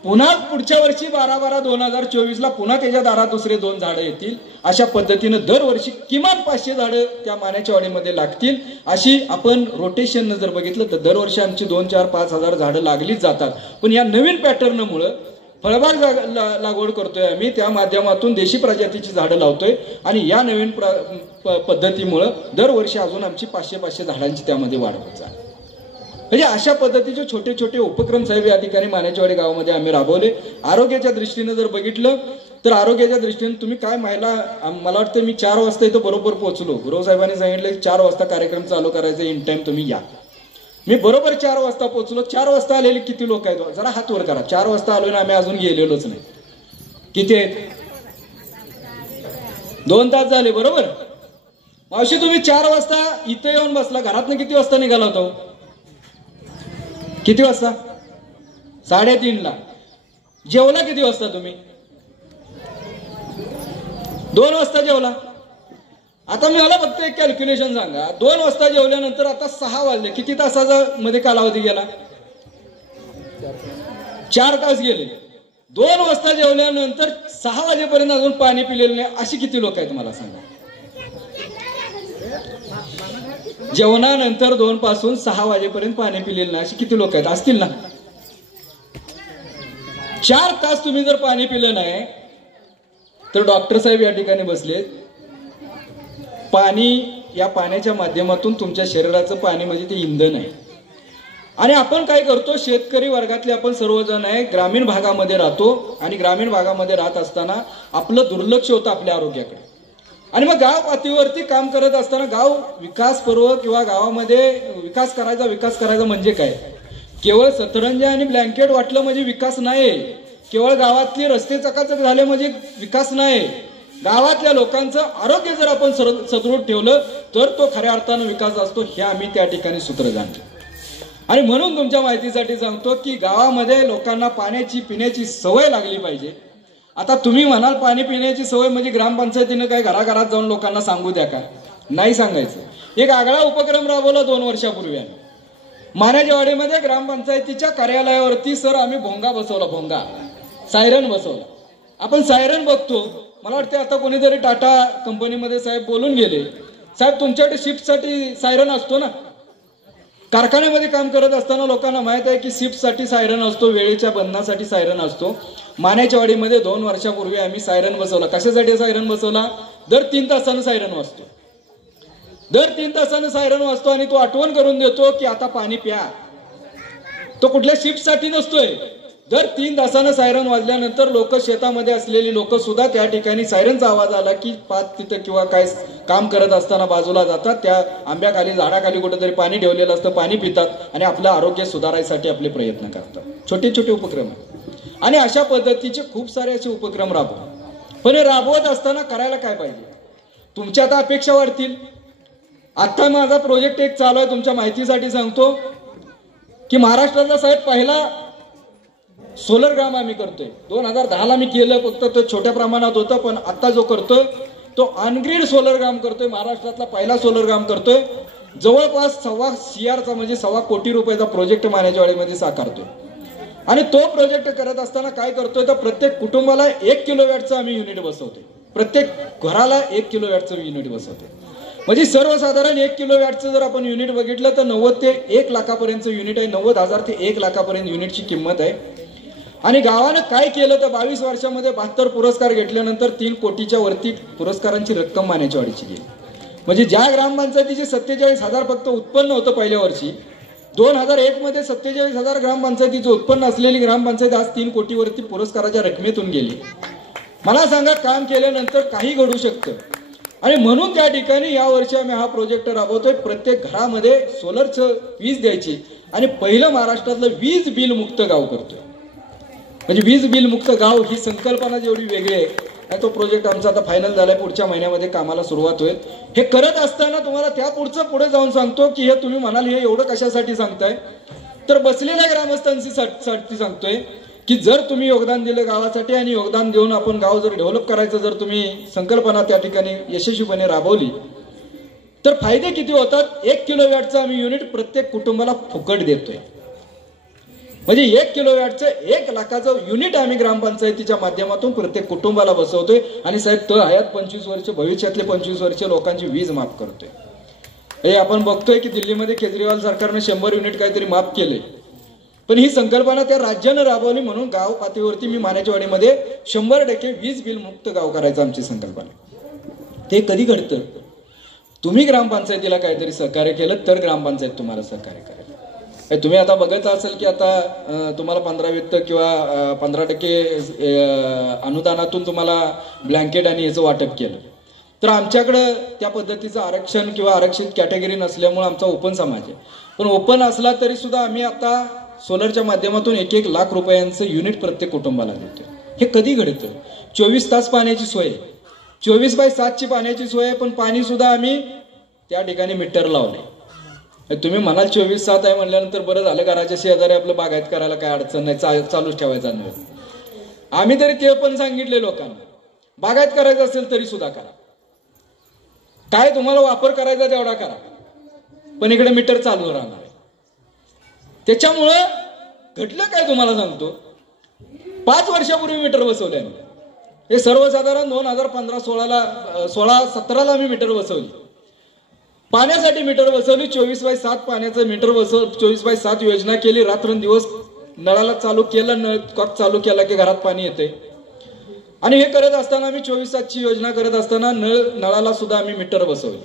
पुन्हा पुढच्या वर्षी 12/12/2024 ला पुन्हा त्याच्या दारात दुसरे 2 झाडं येतील. अशा पद्धतीनं दरवर्षी किमान 500 झाडं त्या मान्याच्या वाडीमध्ये लागतील. अशी आपण रोटेशन जर बघितलं तर दरवर्षी आमची 2, 4, 5 हजार झाडं लागलीच जातात. पण या नवीन पॅटर्नमुळं फळबाग लागवड करतोय आम्ही, त्या माध्यमातून देशी प्रजातीची झाडं लावतोय. आणि या नवीन पद्धतीमुळं दरवर्षी अजून आमची 500 झाडांची त्यामध्ये वाढ होत जाईल. म्हणजे अशा पद्धतीचे छोटे छोटे उपक्रम साहेब या ठिकाणी मान्याचीवाडी गावामध्ये आम्ही राबवले. आरोग्याच्या दृष्टीने जर बघितलं तर आरोग्याच्या दृष्टीने तुम्ही काय मला वाटतं मी 4 वाजता इथं बरोबर पोहोचलो. गुरव साहेबांनी सांगितलं 4 वाजता कार्यक्रम चालू करायचा, इन टाइम तुम्ही या. मी बरोबर 4 वाजता पोहोचलो. 4 वाजता आलेले किती लोक आहेत जरा हात वर करा. 4 वाजता आलो ना आम्ही अजून गेलेलोच नाही. किती आहेत? 2 तास झाले बरोबर. मावशी तुम्ही 4 वाजता इथं येऊन बसला. घरातनं किती वाजता निघाला होता? किती वाजता? 3:30 ला. जेवला किती वाजता तुम्ही? 2 वाजता जेवला. आता मी मला फक्त एक कॅल्क्युलेशन सांगा. 2 वाजता जेवल्यानंतर आता 6 वाजले. किती तासाचा मध्ये कालावधी गेला? 4 तास गेले, 2 वाजता जेवल्यानंतर 6 वाजेपर्यंत अजून पाणी पिलेलं नाही, अशी किती लोक आहेत मला सांगा. जेवणानंतर 2 पासून 6 वाजेपर्यंत पाणी पिलेलं नाही अशी किती लोक आहेत? असतील ना. 4 तास तुम्ही जर पाणी पिलं नाही तर डॉक्टर साहेब या ठिकाणी बसलेत. पाणी, या पाण्याच्या माध्यमातून तुमच्या शरीराचं पाणी म्हणजे ते इंधन आहे. आणि आपण काय करतो, शेतकरी वर्गातले आपण सर्वजण आहे, ग्रामीण भागामध्ये राहतो आणि ग्रामीण भागामध्ये राहत असताना आपलं दुर्लक्ष होतं आपल्या आरोग्याकडे. आणि मग गाव पातळीवरती काम करत असताना गाव विकास पर्व किंवा गावामध्ये विकास करायचा म्हणजे काय? केवळ सतरंजा आणि ब्लँकेट वाटलं म्हणजे विकास नाही. केवळ गावातले रस्ते चकाचक झाले म्हणजे विकास नाही. गावातल्या लोकांचं आरोग्य जर आपण सदृढ ठेवलं तर तो खऱ्या अर्थानं विकास असतो, हे आम्ही त्या ठिकाणी सूत्र जाणतो. आणि म्हणून तुमच्या माहितीसाठी सांगतो की गावामध्ये लोकांना पाण्याची पिण्याची सवय लागली पाहिजे. आता तुम्ही म्हणाल पाणी पिण्याची सवय म्हणजे ग्रामपंचायतीनं काय घराघरात जाऊन लोकांना सांगू द्या का? नाही सांगायचं. एक आगळा उपक्रम राबवला 2 वर्षापूर्वी आम्ही मानेजवाडीमध्ये ग्रामपंचायतीच्या कार्यालयावरती. सर आम्ही भोंगा बसवला, भोंगा सायरन बसवला. आपण सायरन बघतो, मला वाटतं आता कोणीतरी टाटा कंपनीमध्ये साहेब बोलून गेले, साहेब तुमच्याकडे शिफ्टसाठी सायरन असतो ना. कारखान्यामध्ये काम करत असताना लोकांना माहित आहे की शिफ्टसाठी सायरन असतो, वेळेच्या बंधनासाठी सायरन असतो. मानेच्यावाडीमध्ये 2 वर्षापूर्वी आम्ही सायरन बसवला. कशासाठी सायरन बसवला? दर 3 तासानं सायरन वाजतो. दर 3 तासानं सायरन वाजतो आणि तो आठवण करून देतो की आता पाणी प्या. तो कुठल्या शिफ्टसाठी नसतोय. दर 3 तासानं सायरन वाजल्यानंतर लोक, शेतामध्ये असलेली लोक सुद्धा त्या ठिकाणी सायरनचा आवाज आला की पाच तिथं किंवा काय काम करत असताना बाजूला जातात, त्या आंब्याखाली झाडाखाली कुठेतरी पाणी ठेवलेलं असतं, पाणी पितात आणि आपलं आरोग्य सुधारायसाठी आपले प्रयत्न करतात. छोटे छोटे उपक्रम आहेत आणि अशा पद्धतीचे खूप सारे असे उपक्रम राबवतात. पण हे राबवत असताना करायला काय पाहिजे? तुमच्या आता अपेक्षा वाढतील. आता माझा प्रोजेक्ट एक चालू आहे, तुमच्या माहितीसाठी सांगतो की महाराष्ट्रातला साहेब पहिला सोलर ग्राम आम्ही करतोय. 2010ला मी केलं, फक्त तो छोट्या प्रमाणात होतं, पण आता जो करतोय तो ऑनग्रीड सोलर ग्राम करतोय. महाराष्ट्रातला पहिला सोलर ग्राम करतोय. जवळपास 1.25 CR म्हणजे 1.25 कोटी रुपयाचा प्रोजेक्ट मानेजवाडीमध्ये साकारतोय. आणि तो प्रोजेक्ट करत असताना काय करतोय तर प्रत्येक कुटुंबाला 1 किलोवॅटचं आम्ही युनिट बसवतोय. प्रत्येक घराला 1 किलोवॅटचं युनिट बसवतोय. म्हणजे सर्वसाधारण 1 किलोवॅटचं जर आपण युनिट बघितलं तर 90 ते 1 लाखापर्यंतचं युनिट आहे. 90,000 ते 1 लाखापर्यंत युनिटची किंमत आहे. आणि गावानं काय केलं तर 22 वर्षामध्ये 72 पुरस्कार घेतल्यानंतर 3 कोटीच्या वरती पुरस्कारांची रक्कम मानेच्यावाडीची गेली. म्हणजे ज्या ग्रामपंचायतीचे 47,000 फक्त उत्पन्न होतं पहिल्या वर्षी, 2001 मध्ये 47,000 ग्रामपंचायतीचं उत्पन्न असलेली ग्रामपंचायत आज 3 कोटीवरती पुरस्काराच्या रकमेतून गेली. मला सांगा, काम केल्यानंतर काही घडू शकतं. आणि म्हणून त्या ठिकाणी या वर्षी आम्ही हा प्रोजेक्ट राबवतोय. प्रत्येक घरामध्ये सोलरचं वीज द्यायची आणि पहिलं महाराष्ट्रातलं वीज बिल मुक्त गाव करतोय. म्हणजे वीज बिल मुक्त गाव ही संकल्पना जेवढी वेगळी आहे, तो प्रोजेक्ट आमचा आता फायनल झालाय. पुढच्या महिन्यामध्ये कामाला सुरुवात होईल. हे करत असताना तुम्हाला त्या पुढे जाऊन सांगतो की हे तुम्ही म्हणाल हे एवढं कशासाठी सांगताय, तर बसलेल्या ग्रामस्थांसाठी सांगतोय की जर तुम्ही योगदान दिलं गावासाठी आणि योगदान देऊन आपण गाव जर डेव्हलप करायचं, जर तुम्ही संकल्पना त्या ठिकाणी यशस्वीपणे राबवली तर फायदे किती होतात. 1 किलोवॅटचं आम्ही युनिट प्रत्येक कुटुंबाला फुकट देतोय. म्हणजे 1 किलोवॅटचं 1 लाखाचं युनिट आम्ही ग्रामपंचायतीच्या माध्यमातून प्रत्येक कुटुंबाला बसवतोय. आणि साहेब तो हयात 25 वर्ष, भविष्यातले 25 वर्ष लोकांची वीज माफ करतोय. हे आपण बघतोय की दिल्लीमध्ये केजरीवाल सरकारने 100 युनिट काहीतरी माफ केले, पण ही संकल्पना त्या राज्यानं राबवली. म्हणून गाव पातळीवरती मी मानेच्यावाडीमध्ये 100% वीज बिल मुक्त गाव करायचं आमची संकल्पना. ते कधी घडतं? तुम्ही ग्रामपंचायतीला काहीतरी सहकार्य केलं तर ग्रामपंचायत तुम्हाला सहकार्य करेल. तुम्ही आता बघत असाल की आता तुम्हाला 15 वित्त किंवा 15% अनुदानातून तुम्हाला ब्लँकेट आणि याचं वाटप केलं. तर आमच्याकडं त्या पद्धतीचं आरक्षण किंवा आरक्षित कॅटेगरी नसल्यामुळे आमचा ओपन समाज आहे. पण ओपन असला तरी सुद्धा आम्ही आता सोलरच्या माध्यमातून 1-1 लाख रुपयांचं युनिट प्रत्येक कुटुंबाला देतो. हे कधी घडतं? 24 तास पाण्याची सोय, 24/7ची पाण्याची सोय आहे. पण पाणी सुद्धा आम्ही त्या ठिकाणी मीटर लावले. तुम्ही म्हणाल 24/7 आहे म्हणल्यानंतर बरं झालं, घराच्या शेजारी आपलं बागायत करायला काय अडचण नाही, चालूच ठेवायचा नाही. आम्ही तरी ते पण सांगितले लोकांना, बागायत करायचं असेल तरी सुद्धा करा, काय तुम्हाला वापर करायचा तेवढा करा, पण इकडे मीटर चालू राहणार आहे. त्याच्यामुळं घडलं काय तुम्हाला सांगतो, 5 वर्षापूर्वी मीटर बसवले आम्ही. हे सर्वसाधारण 2015-16-17ला आम्ही मीटर बसवली. पाण्यासाठी मीटर बसवली. 24/7 पाण्याचं मीटर 24/7 योजना केली. रात्रंदिवस नळाला चालू केलं, नळ कॉक चालू केला की घरात पाणी येते. आणि हे करत असताना आम्ही 24/7ची योजना करत असताना नळाला सुद्धा आम्ही मीटर बसवली.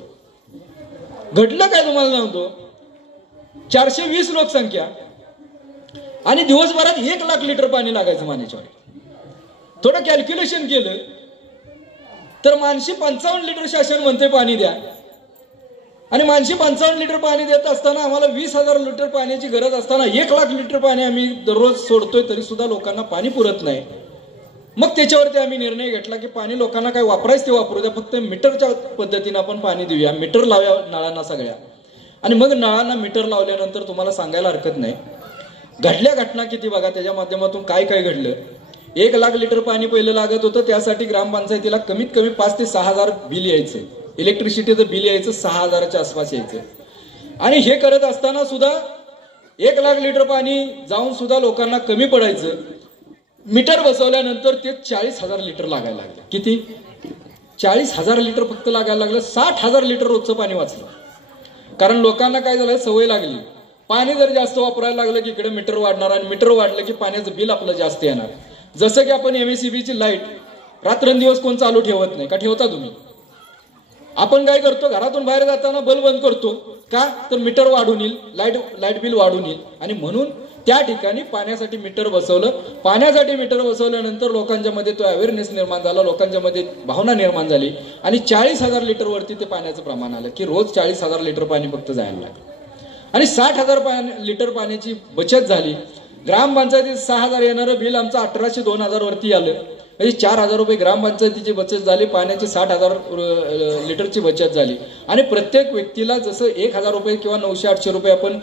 घडलं काय तुम्हाला सांगतो, 420 लोकसंख्या आणि दिवसभरात 1 लाख लिटर पाणी लागायचं मानेच्यावर. थोडं कॅल्क्युलेशन केलं तर मानशी 55 लिटर शासन म्हणते पाणी द्या, आणि मानशी 55 लिटर पाणी देत असताना आम्हाला 20,000 लिटर पाण्याची गरज असताना 1 लाख लिटर पाणी आम्ही दररोज सोडतोय, तरी सुद्धा लोकांना पाणी पुरत नाही. मग त्याच्यावरती आम्ही निर्णय घेतला की पाणी लोकांना काय वापरायचं ते वापरू द्या, फक्त मीटरच्या पद्धतीने आपण पाणी देऊया, मीटर लावूया नळांना सगळ्या. आणि मग नळांना मीटर लावल्यानंतर तुम्हाला सांगायला हरकत नाही घडल्या घटना किती बघा. त्याच्या माध्यमातून काय काय घडलं. 1 लाख लिटर पाणी पहिलं लागत होतं, त्यासाठी ग्रामपंचायतीला कमीत कमी 5 ते 6,000 बिल यायचं. इलेक्ट्रिसिटीचं बिल यायचं 6,000च्या आसपास यायचं. आणि हे करत असताना सुद्धा 1 लाख लिटर पाणी जाऊन सुद्धा लोकांना कमी पडायचं. मीटर बसवल्यानंतर ते 40,000 लिटर लागायला लागले. किती? 40,000 लिटर फक्त लागायला लागलं. 60,000 लिटर रोजचं पाणी वाचलं. कारण लोकांना काय झालं, सवय लागली. पाणी जर जास्त वापरायला लागलं की इकडे मीटर वाढणार, आणि मीटर वाढलं की पाण्याचं बिल आपलं जास्त येणार. जसं की आपण MSEBची लाईट रात्रंदिवस कोण चालू ठेवत नाही का? ठेवता तुम्ही? आपण काय करतो, घरातून बाहेर जाताना बल्ब बंद करतो का? तर मीटर वाढून येईल, लाईट बिल वाढून येईल. आणि म्हणून त्या ठिकाणी पाण्यासाठी मीटर बसवलं. पाण्यासाठी मीटर बसवल्यानंतर लोकांच्या मध्ये तो अवेअरनेस निर्माण झाला, लोकांच्या मध्ये भावना निर्माण झाली, आणि 40,000 लिटर वरती ते पाण्याचं प्रमाण आलं की रोज 40,000 लिटर पाणी फक्त जायला लागलं. आणि 60,000 लिटर पाण्याची बचत झाली. ग्रामपंचायतीत 6,000 येणारं बिल आमचं 1,800-2,000 वरती आलं. म्हणजे 4,000 रुपये ग्रामपंचायतीची बचत झाली. पाण्याची 60,000 लिटरची बचत झाली. आणि प्रत्येक व्यक्तीला जसं 1,000 रुपये किंवा 900-800 रुपये आपण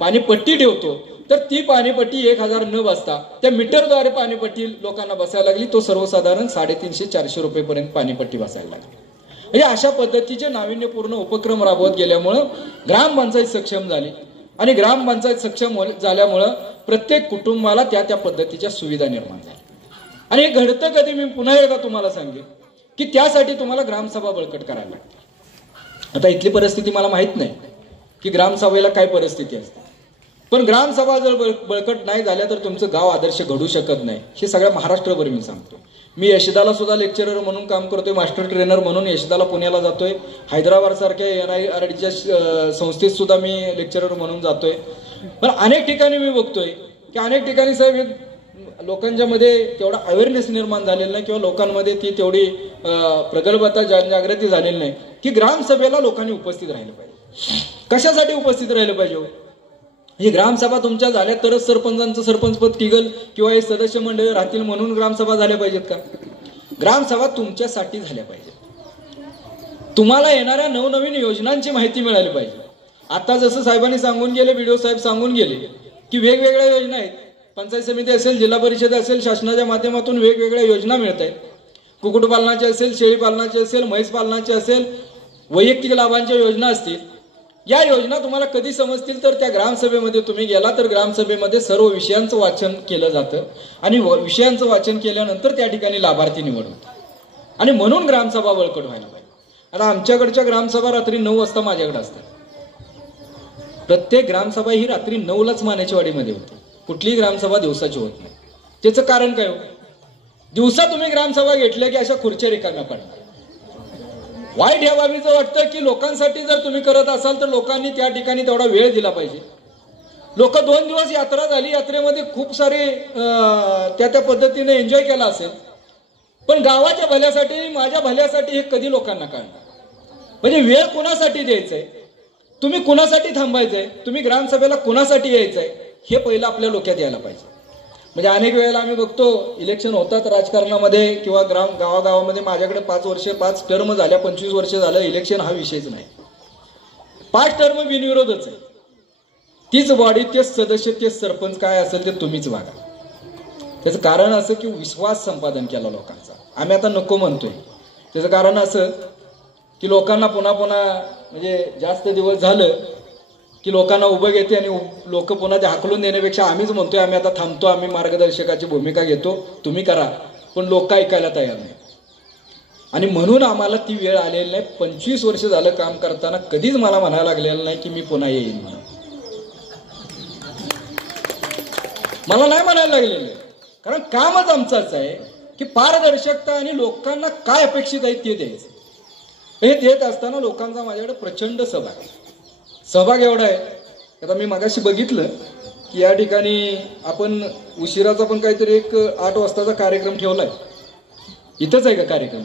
पाणीपट्टी ठेवतो, तर ती पाणीपट्टी 1,000 न बसता त्या मीटरद्वारे पाणीपट्टी लोकांना बसायला लागली. तो सर्वसाधारण 350-400 रुपयेपर्यंत पाणीपट्टी बसायला लागली. म्हणजे अशा पद्धतीचे नाविन्यपूर्ण उपक्रम राबवत गेल्यामुळं ग्रामपंचायत सक्षम झाली. आणि ग्रामपंचायत सक्षम झाल्यामुळं प्रत्येक कुटुंबाला त्या पद्धतीच्या सुविधा निर्माण झाल्या. आणि हे घडतं कधी, मी पुन्हा एकदा तुम्हाला सांगेन की त्यासाठी तुम्हाला ग्रामसभा बळकट करायला लागते. आता इथली परिस्थिती मला माहित नाही की ग्रामसभेला काय परिस्थिती असते, पण ग्रामसभा जर बळकट नाही झाल्या तर तुमचं गाव आदर्श घडू शकत नाही. हे सगळ्या महाराष्ट्रभर मी सांगतो. मी यशदाला सुद्धा लेक्चरर म्हणून काम करतोय, मास्टर ट्रेनर म्हणून यशदाला पुण्याला जातोय. हैदराबाद सारख्या NIRDच्या संस्थेत सुद्धा मी लेक्चरर म्हणून जातोय. पण अनेक ठिकाणी मी बघतोय की अनेक ठिकाणी साहेब लोकांच्या मध्ये तेवढा अवेअरनेस निर्माण झालेला नाही, किंवा लोकांमध्ये ती तेवढी प्रगल्भता जनजागृती झालेली नाही की ग्रामसभेला लोकांनी उपस्थित राहिलं पाहिजे. कशासाठी उपस्थित राहिलं पाहिजे? ही ग्रामसभा तुमच्या झाल्या तरच सरपंचांचं सरपंचपद टिकल किंवा हे सदस्य मंडळ राहतील म्हणून ग्रामसभा झाल्या पाहिजेत का? ग्रामसभा तुमच्यासाठी झाल्या पाहिजेत. तुम्हाला येणाऱ्या नवनवीन योजनांची माहिती मिळाली पाहिजे. आता जसं साहेबांनी सांगून गेले, व्हिडिओ साहेब सांगून गेले की वेगवेगळ्या योजना आहेत. पंचायत समिती असेल, जिल्हा परिषद असेल, शासनाच्या माध्यमातून वेगवेगळ्या योजना मिळत आहेत. कुक्कुटपालनाची असेल, शेळी पालनाची असेल, म्हैस पालनाची असेल, वैयक्तिक लाभांच्या योजना असतील. या योजना तुम्हाला कधी समजतील तर त्या ग्रामसभेमध्ये तुम्ही गेला तर ग्रामसभेमध्ये सर्व विषयांचं वाचन केलं जातं, आणि विषयांचं वाचन केल्यानंतर त्या ठिकाणी लाभार्थी निवड होते. आणि म्हणून ग्रामसभा बळकट व्हायला पाहिजे. आता आमच्याकडच्या ग्रामसभा रात्री 9 वाजता माझ्याकडे असतात. प्रत्येक ग्रामसभा ही रात्री 9लाच मानेचवाडीमध्ये होते. कुठलीही ग्रामसभा दिवसाची होत नाही. त्याचं कारण काय हो? दिवसा तुम्ही ग्रामसभा घेतल्या की अशा खुर्च्या रिकाम्या पडणार. वाईट ह्या बाबीचं वाटतं की लोकांसाठी जर तुम्ही करत असाल तर लोकांनी त्या ठिकाणी तेवढा वेळ दिला पाहिजे. लोक 2 दिवस यात्रा झाली, यात्रेमध्ये खूप सारे त्या पद्धतीने एन्जॉय केला असेल, पण गावाच्या भल्यासाठी, माझ्या भल्यासाठी हे कधी लोकांना कळणार? म्हणजे वेळ कुणासाठी द्यायचंय, तुम्ही कुणासाठी थांबायचंय, तुम्ही ग्रामसभेला कुणासाठी यायचंय, हे पहिलं आपल्या डोक्यात यायला पाहिजे. म्हणजे अनेक वेळेला आम्ही बघतो इलेक्शन होतात राजकारणामध्ये किंवा गावागावामध्ये. माझ्याकडे 5 टर्म झाल्या, 25 वर्ष झालं. इलेक्शन हा विषयच नाही. 5 टर्म बिनविरोधच आहे. तीच बॉडी, तेच सदस्य, तेच सरपंच, काय असेल ते तुम्हीच वागा. त्याचं कारण असं की विश्वास संपादन केला लोकांचा. आम्ही आता नको म्हणतोय. त्याचं कारण असं की लोकांना पुन्हा म्हणजे जास्त दिवस झालं की लोकांना उभं घेते आणि लोक पुन्हा ते हाकलून देण्यापेक्षा आम्हीच म्हणतोय आम्ही आता थांबतो, आम्ही मार्गदर्शकाची भूमिका घेतो, तुम्ही करा, पण लोक ऐकायला तयार नाही. आणि म्हणून आम्हाला ती वेळ आलेली नाही. 25 वर्ष झालं काम करताना कधीच मला म्हणायला लागलेलं नाही की मी पुन्हा येईन म्हणून. मला नाही म्हणायला लागलेलं, कारण कामच आमचंच आहे की पारदर्शकता आणि लोकांना काय अपेक्षित आहे ते द्यायचं. हे देत असताना लोकांचा माझ्याकडे प्रचंड सहभाग एवढा आहे. आता मी मगाशी बघितलं की या ठिकाणी आपण उशिराचा पण काहीतरी एक 8 वाजताचा कार्यक्रम ठेवलाय. इथंच आहे का कार्यक्रम?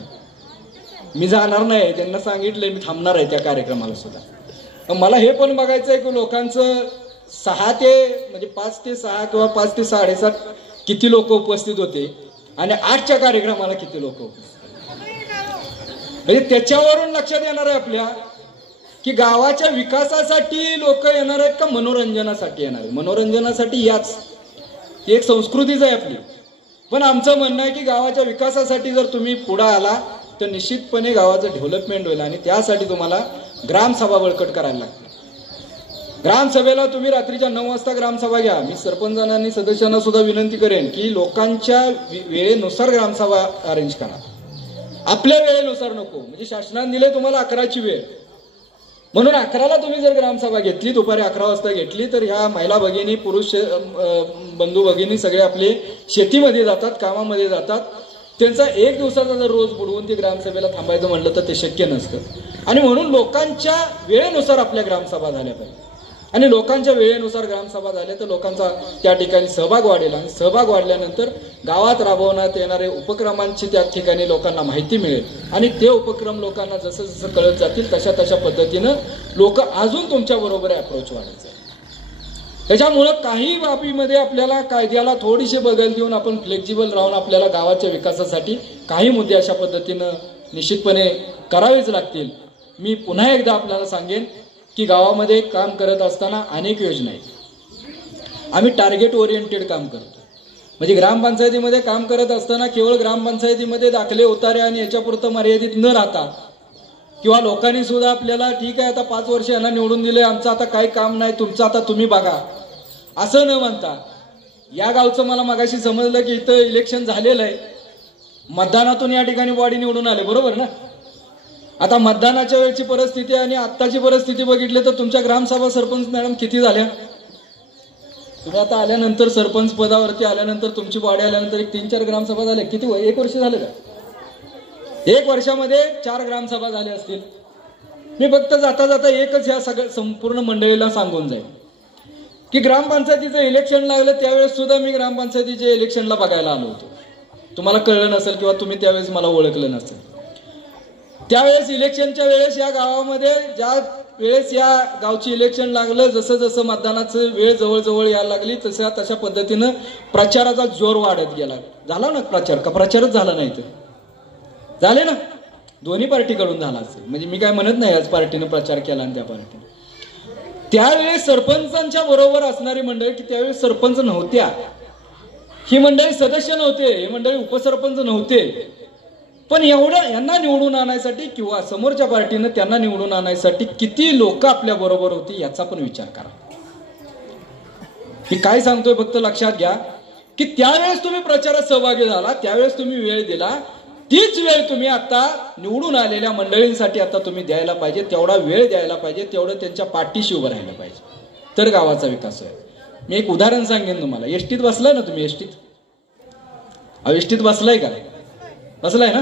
मी जाणार नाही, त्यांना सांगितलंय मी थांबणार आहे त्या कार्यक्रमाला सुद्धा. मला हे पण बघायचं आहे की लोकांचं 6 ते म्हणजे 5 ते 6 किंवा 5 ते 7:30 किती लोक उपस्थित होते आणि 8च्या कार्यक्रमाला किती लोक उपस्थित. म्हणजे त्याच्यावरून लक्षात येणार आहे आपल्या की गावाच्या विकासासाठी लोक येणार आहेत का मनोरंजनासाठी येणार आहे. मनोरंजनासाठी याच ती एक संस्कृतीच आहे आपली. पण आमचं म्हणणं आहे की गावाच्या विकासासाठी जर तुम्ही पुढे आला तर निश्चितपणे गावाचं डेव्हलपमेंट होईल आणि त्यासाठी तुम्हाला ग्रामसभा बळकट करायला लागते. ग्रामसभेला तुम्ही रात्रीच्या 9 वाजता ग्रामसभा घ्या. मी सरपंचांना आणि सदस्यांना सुद्धा विनंती करेन की लोकांच्या वेळेनुसार ग्रामसभा अरेंज करा, आपल्या वेळेनुसार नको. म्हणजे शासनाने दिले तुम्हाला 11ची वेळ, म्हणून 11ला तुम्ही जर ग्रामसभा घेतली, दुपारी 11 वाजता घेतली, तर ह्या महिला भगिनी, पुरुष बंधू भगिनी सगळे आपले शेतीमध्ये जातात, कामामध्ये जातात. त्यांचा 1 दिवसाचा जर रोज बुडवून ते ग्रामसभेला थांबायचं म्हणलं तर ते शक्य नसतं. आणि म्हणून लोकांच्या वेळेनुसार आपल्या ग्रामसभा झाल्या पाहिजे. आणि लोकांच्या वेळेनुसार ग्रामसभा झाल्या तर लोकांचा त्या ठिकाणी सहभाग वाढेल आणि सहभाग वाढल्यानंतर गावात राबवण्यात येणारे उपक्रमांची त्या ठिकाणी लोकांना माहिती मिळेल आणि ते उपक्रम लोकांना जसं जसं कळत जातील तशा तशा पद्धतीनं लोक अजून तुमच्या बरोबर अप्रोच वाढायचं. त्याच्यामुळं काही बाबीमध्ये आपल्याला कायद्याला थोडीशी बदल देऊन आपण फ्लेक्झिबल राहून आपल्याला गावाच्या विकासासाठी काही मुद्दे अशा पद्धतीनं निश्चितपणे करावेच लागतील. मी पुन्हा एकदा आपल्याला सांगेन की गावामध्ये काम करत असताना अनेक योजना आहेत. आम्ही टार्गेट ओरिएंटेड काम करतो. म्हणजे ग्रामपंचायतीमध्ये काम करत असताना केवळ ग्रामपंचायतीमध्ये दाखले उतारे आणि याच्यापुरतं मर्यादित न राहता किंवा लोकांनी सुद्धा आपल्याला ठीक आहे आता 5 वर्ष यांना निवडून दिले, आमचं आता काही काम नाही, तुमचं आता तुम्ही बघा, असं न म्हणता या गावचं मला मगाशी समजलं की इथं इलेक्शन झालेलं आहे, मतदानातून या ठिकाणी बॉडी निवडून आले, बरोबर ना. आता मतदानाच्या वेळची परिस्थिती आणि आत्ताची परिस्थिती बघितली तर तुमच्या ग्रामसभा सरपंच मॅडम किती झाल्या? तुम्ही आता आल्यानंतर सरपंच पदावरती आल्यानंतर तुमची बॉडी आल्यानंतर 1-3-4 ग्रामसभा झाल्या. किती 1 वर्ष झालं का? 1 वर्षामध्ये 4 ग्रामसभा झाल्या असतील. मी फक्त जाता जाता एकच ह्या सगळ्या संपूर्ण मंडळीला सांगून जाईल की ग्रामपंचायतीचं इलेक्शन लागलं त्यावेळेस सुद्धा मी ग्रामपंचायतीच्या इलेक्शनला बघायला आलो होतो. तुम्हाला कळलं नसेल किंवा तुम्ही त्यावेळेस मला ओळखलं नसेल. त्यावेळेस इलेक्शनच्या वेळेस या गावामध्ये ज्या वेळेस या गावची इलेक्शन लागलं, जसं जसं मतदानाचं वेळ जवळजवळ यायला लागली तशा तशा पद्धतीनं प्रचाराचा जोर वाढत गेला. झाला ना प्रचार का? प्रचारच झाला नाही तर झाले ना, दोन्ही पार्टीकडून झाला असेल. म्हणजे मी काय म्हणत नाही याच पार्टीनं प्रचार केला आणि त्या पार्टीने. त्यावेळेस सरपंचांच्या बरोबर असणारी मंडळी की त्यावेळेस सरपंच नव्हत्या, ही मंडळी सदस्य नव्हते, ही मंडळी उपसरपंच नव्हते, पण एवढं यांना निवडून आणायसाठी किंवा समोरच्या पार्टीनं त्यांना निवडून आणायसाठी किती लोक आपल्या बरोबर होती याचा पण विचार करा. मी काय सांगतोय फक्त लक्षात घ्या की त्यावेळेस तुम्ही प्रचारात सहभागी झाला, त्यावेळेस तुम्ही वेळ दिला, तीच वेळ तुम्ही आता निवडून आलेल्या मंडळींसाठी आता तुम्ही द्यायला पाहिजे, तेवढा वेळ द्यायला पाहिजे, तेवढं त्यांच्या पाठीशी उभं राहायला पाहिजे, तर गावाचा विकास होईल. मी एक उदाहरण सांगेन तुम्हाला. एसटीत बसलाय ना तुम्ही? एसटीत बसलाय का? बसलाय ना?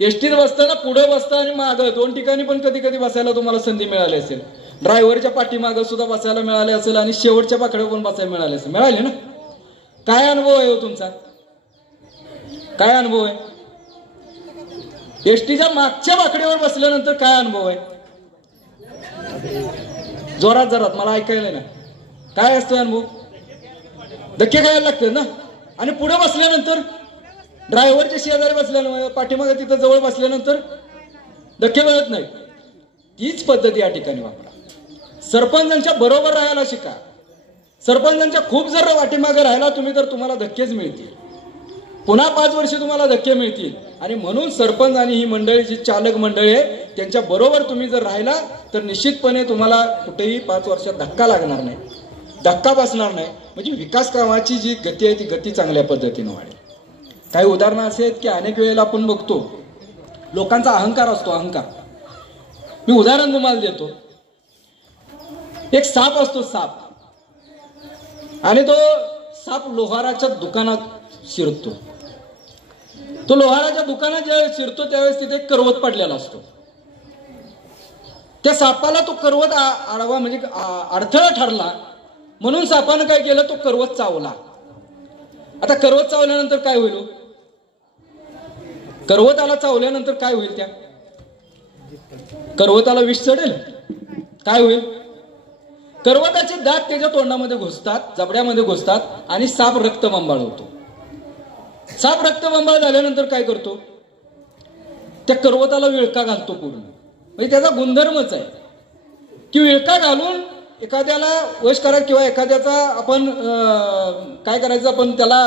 एसटीत बसताना पुढे बसता आणि मागं 2 ठिकाणी पण कधी कधी बसायला तुम्हाला संधी मिळाली असेल. ड्रायव्हरच्या पाठीमागं सुद्धा बसायला मिळाले असेल आणि शेवटच्या पाकड्यावर पण बसायला मिळाले असेल. मिळाले ना? काय अनुभव आहे हो तुमचा? काय अनुभव आहे? एसटीच्या मागच्या बाकड्यावर बसल्यानंतर काय अनुभव आहे? जोरात जोरात मला ऐकायला ना. काय असतो अनुभव? धक्के खायला लागतात ना. आणि पुढे बसल्यानंतर ड्रायव्हरच्या शेजारी बसल्यानंतर पाठीमागे तिथं जवळ बसल्यानंतर धक्के मिळत नाही. तीच पद्धती या ठिकाणी वापरा. सरपंचांच्या बरोबर राहायला शिका. सरपंचांच्या खूप जर पाठीमागे राहिला तुम्ही तर तुम्हाला धक्केच मिळतील. पुन्हा 5 वर्ष तुम्हाला धक्के मिळतील. आणि म्हणून सरपंच आणि ही मंडळी जी चालक मंडळी आहे त्यांच्या बरोबर तुम्ही जर राहिला तर निश्चितपणे तुम्हाला कुठेही 5 वर्षात धक्का लागणार नाही, धक्का बसणार नाही. म्हणजे विकास कामाची जी गती आहे ती गती चांगल्या पद्धतीने वाढेल. काही उदाहरणं असे आहेत की अनेक वेळेला आपण बघतो लोकांचा अहंकार असतो, अहंकार. मी उदाहरण तुम्हाला देतो. एक साप असतो, साप, आणि तो साप लोहाराच्या दुकानात शिरतो. तो लोहाराच्या दुकानात ज्यावेळेस शिरतो त्यावेळेस तिथे एक करवत पडलेला असतो. त्या सापाला तो करवत आडवा म्हणजे अडथळा ठरला म्हणून सापानं काय केलं, तो करवत चावला. आता करवत चावल्यानंतर काय होईल, करवताला चावल्यानंतर काय होईल, त्या करवताला विष चढेल, काय होईल, करवताचे दात त्याच्या तोंडामध्ये घुसतात, जबड्यामध्ये घुसतात आणि साप रक्तबंबाळ होतो. साप रक्तबंबाळ झाल्यानंतर काय करतो, त्या करवताला विळका घालतो पूर्ण. म्हणजे त्याचा गुणधर्मच आहे की विळका घालून एखाद्याला वश करा किंवा एखाद्याचा आपण काय करायचं, आपण त्याला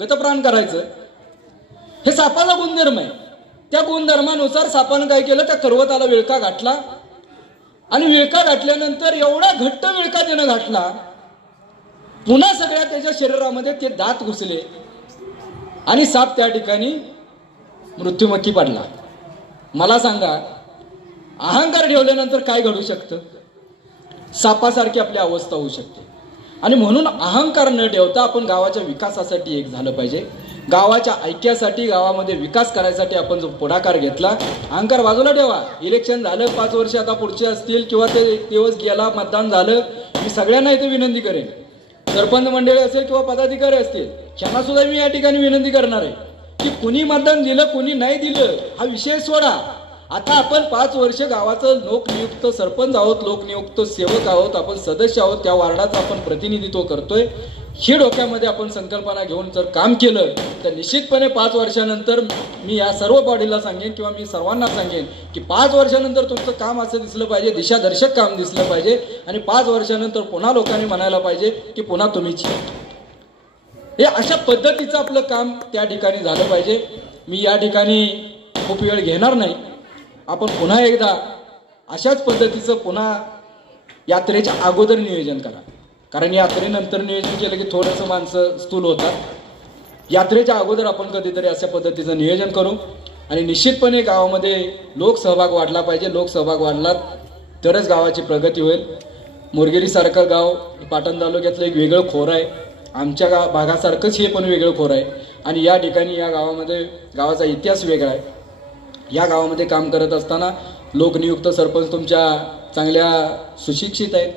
गतप्राण करायचं, हे सापाचा गुणधर्म आहे. त्या गुणधर्मानुसार सापानं काय केलं, त्या करवताला विळका घातला आणि विळका घातल्यानंतर एवढा घट्ट विळका त्यानं घातला, पुन्हा सगळ्या त्याच्या शरीरामध्ये ते दात घुसले आणि साप त्या ठिकाणी मृत्युमुखी पडला. मला सांगा, अहंकार ठेवल्यानंतर काय घडू शकतं, सापासारखी आपली अवस्था होऊ शकते. आणि म्हणून अहंकार न ठेवता आपण गावाच्या विकासासाठी एक झालं पाहिजे. गावाच्या ऐक्यासाठी, गावामध्ये विकास करायसाठी आपण जो पुढाकार घेतला, अहंकार बाजूला ठेवा. इलेक्शन झालं, 5 वर्ष आता पुढचे असतील किंवा ते दिवस गेला, मतदान झालं, मी सगळ्यांना इथे विनंती करेन, सरपंच मंडळी असेल किंवा पदाधिकारी असतील, त्यांना सुद्धा मी या ठिकाणी विनंती करणार आहे की कुणी मतदान दिलं कुणी नाही दिलं हा विषय सोडा. आता आपण 5 वर्ष गावाचं लोकनियुक्त सरपंच आहोत, लोकनियुक्त सेवक आहोत, आपण सदस्य आहोत, त्या वार्डाचं आपण प्रतिनिधित्व करतोय. ही डोक्यामध्ये आपण संकल्पना घेऊन जर काम केलं तर निश्चितपणे 5 वर्षानंतर मी या सर्व बॉडीला सांगेन किंवा मी सर्वांना सांगेन की 5 वर्षानंतर तुमचं काम असं दिसलं पाहिजे, दिशादर्शक काम दिसलं पाहिजे. आणि 5 वर्षानंतर पुन्हा लोकांनी म्हणायला पाहिजे की पुन्हा तुम्हीच. हे अशा पद्धतीचं आपलं काम त्या ठिकाणी झालं पाहिजे. मी या ठिकाणी खूप वेळ घेणार नाही. आपण पुन्हा एकदा अशाच पद्धतीचं पुन्हा यात्रेच्या अगोदर नियोजन करा, कारण यात्रेनंतर नियोजन केलं की थोडंसं माणसं स्थूल होतात. यात्रेच्या अगोदर आपण कधीतरी अशा पद्धतीचं नियोजन करू आणि निश्चितपणे गावामध्ये लोकसहभाग वाढला पाहिजे. लोकसहभाग वाढला तरच गावाची प्रगती होईल. मोरगिरीसारखं गाव पाटण तालुक्यातलं एक वेगळं खोर आहे. आमच्या भागासारखंच हे पण वेगळं खोर आहे आणि या ठिकाणी या गावामध्ये गावाचा इतिहास वेगळा आहे. या गावामध्ये काम करत असताना लोकनियुक्त सरपंच तुमच्या चांगल्या सुशिक्षित आहेत,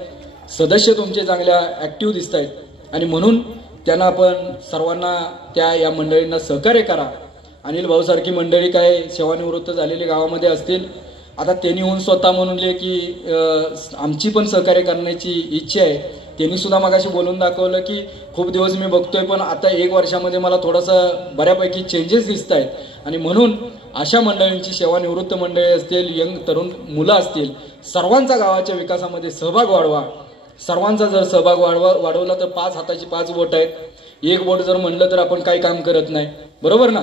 सदस्य तुमचे चांगल्या ॲक्टिव्ह दिसत आहेत आणि म्हणून त्यांना आपण सर्वांना या मंडळींना सहकार्य करा. अनिल भाऊसारखी मंडळी काय सेवानिवृत्त झालेले गावामध्ये असतील, आता त्यांनी होऊन स्वतः म्हणले की आमची पण सहकार्य करण्याची इच्छा आहे. त्यांनी सुद्धा मगाशी बोलून दाखवलं की खूप दिवस मी बघतोय पण आता 1 वर्षामध्ये मला थोडंसं बऱ्यापैकी चेंजेस दिसत आहेत आणि म्हणून अशा मंडळींची, सेवानिवृत्त मंडळी असतील, यंग तरुण मुलं असतील, सर्वांचा गावाच्या विकासामध्ये सहभाग वाढवा. सर्वांचा जर सहभाग वाढवला तर 5 हाताची 5 बोट आहेत. 1 बोट जर म्हणलं तर आपण काही काम करत नाही, बरोबर ना.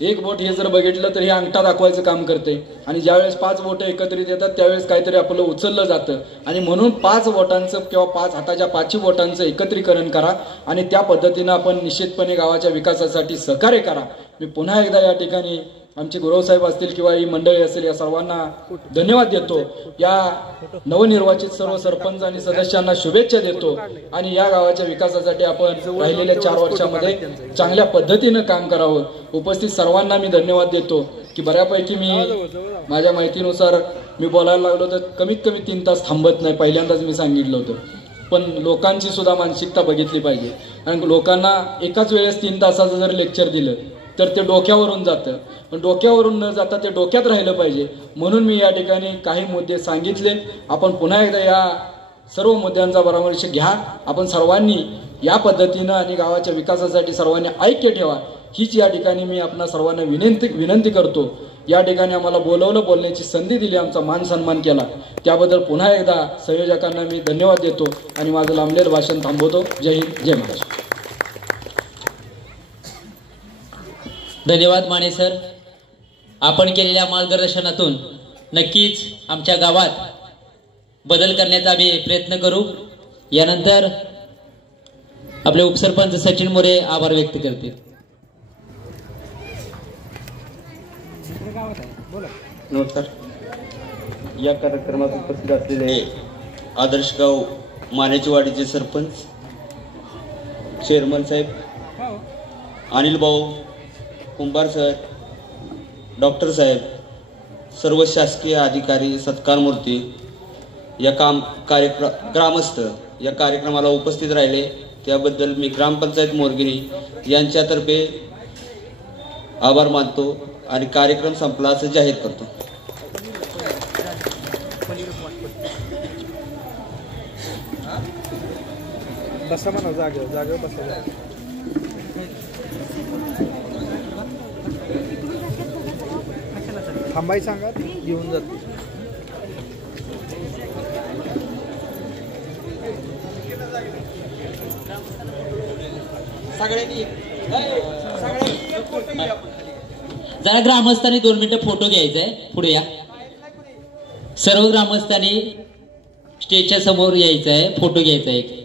1 बोट हे जर बघितलं तर हे अंगठा दाखवायचं काम करते आणि ज्यावेळेस 5 बोटं एकत्रित येतात त्यावेळेस काहीतरी आपलं उचललं जातं आणि म्हणून 5 बोटांचं किंवा 5 हाताच्या 5 बोटांचं एकत्रीकरण करा आणि त्या पद्धतीनं आपण निश्चितपणे गावाच्या विकासासाठी सहकार्य करा. मी पुन्हा एकदा या ठिकाणी आमचे गुरुसाहेब असतील किंवा ही मंडळी असेल या सर्वांना धन्यवाद देतो. या नवनिर्वाचित सर्व सरपंच आणि सदस्यांना शुभेच्छा देतो आणि या गावाच्या विकासासाठी आपण राहिलेल्या 4 वर्षामध्ये चांगल्या पद्धतीनं काम करावं. उपस्थित सर्वांना मी धन्यवाद देतो की बऱ्यापैकी मी माझ्या माहितीनुसार मी बोलायला लागलो तर कमीत कमी 3 तास थांबत नाही. पहिल्यांदाच मी सांगितलं होतं, पण लोकांची सुद्धा मानसिकता बघितली पाहिजे आणि लोकांना एकाच वेळेस 3 तासाचं जर लेक्चर दिलं तर ते डोक्यावरून जातं, पण डोक्यावरून न जाता ते डोक्यात राहिलं पाहिजे. म्हणून मी या ठिकाणी काही मुद्दे सांगितले. आपण पुन्हा एकदा या सर्व मुद्द्यांचा परामर्श घ्या. आपण सर्वांनी या पद्धतीनं आणि गावाच्या विकासासाठी सर्वांनी ऐक्य ठेवा, हीच या ठिकाणी मी आपणा सर्वांना विनंती करतो. या ठिकाणी आम्हाला बोलवलं, बोलण्याची संधी दिली, आमचा मान सन्मान केला, त्याबद्दल पुन्हा एकदा संयोजकांना मी धन्यवाद देतो आणि माझं लांबलेलं भाषण थांबवतो. जय हिंद, जय महाराष्ट्र. धन्यवाद माने सर. आपण केलेल्या मार्गदर्शनातून नक्कीच आमच्या गावात बदल करण्याचा आम्ही प्रयत्न करू. यानंतर आपले उपसरपंच सचिन मोरे आभार व्यक्त करतील. नमस्कार. या कार्यक्रमात उपस्थित असलेले आदर्श गाव मानेचीवाडीचे सरपंच, चेअरमन साहेब, अनिल भाऊ, कुंभार सर, डॉक्टर साहेब, सर्व शासकीय अधिकारी, सत्कार मूर्ती, या ग्रामस्थ या कार्यक्रमाला उपस्थित राहिले त्याबद्दल मी ग्रामपंचायत मोरगिरी यांच्यातर्फे आभार मानतो आणि कार्यक्रम संपला असं जाहीर करतो. बसा म्हणा, जागेवर बसा. थांबाई सांगा, घेऊन जातो. जरा ग्रामस्थांनी 2 मिनिटं फोटो घ्यायचा आहे. पुढे या. सर्व ग्रामस्थांनी स्टेजच्या समोर यायचं आहे, फोटो घ्यायचा आहे.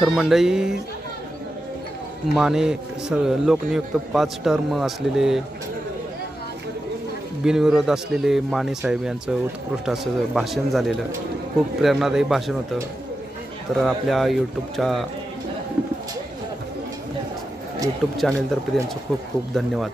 तर मंडळी, माने लोकनियुक्त 5 टर्म असलेले, बिनविरोध असलेले माने साहेब यांचं उत्कृष्ट असं भाषण झालेलं, खूप प्रेरणादायी भाषण होतं. तर आपल्या यूट्यूब चॅनेलतर्फे त्यांचं खूप खूप धन्यवाद.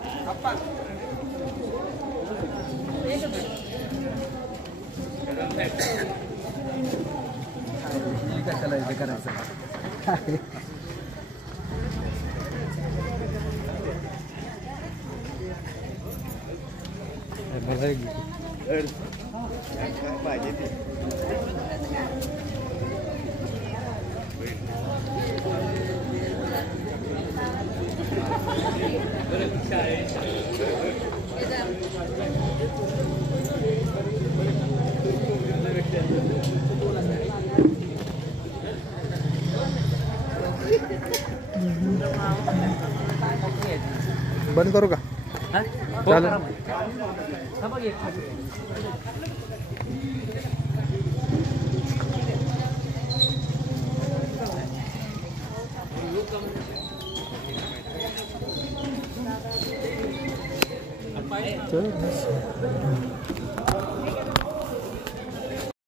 बंद करू का? चालेल. चल.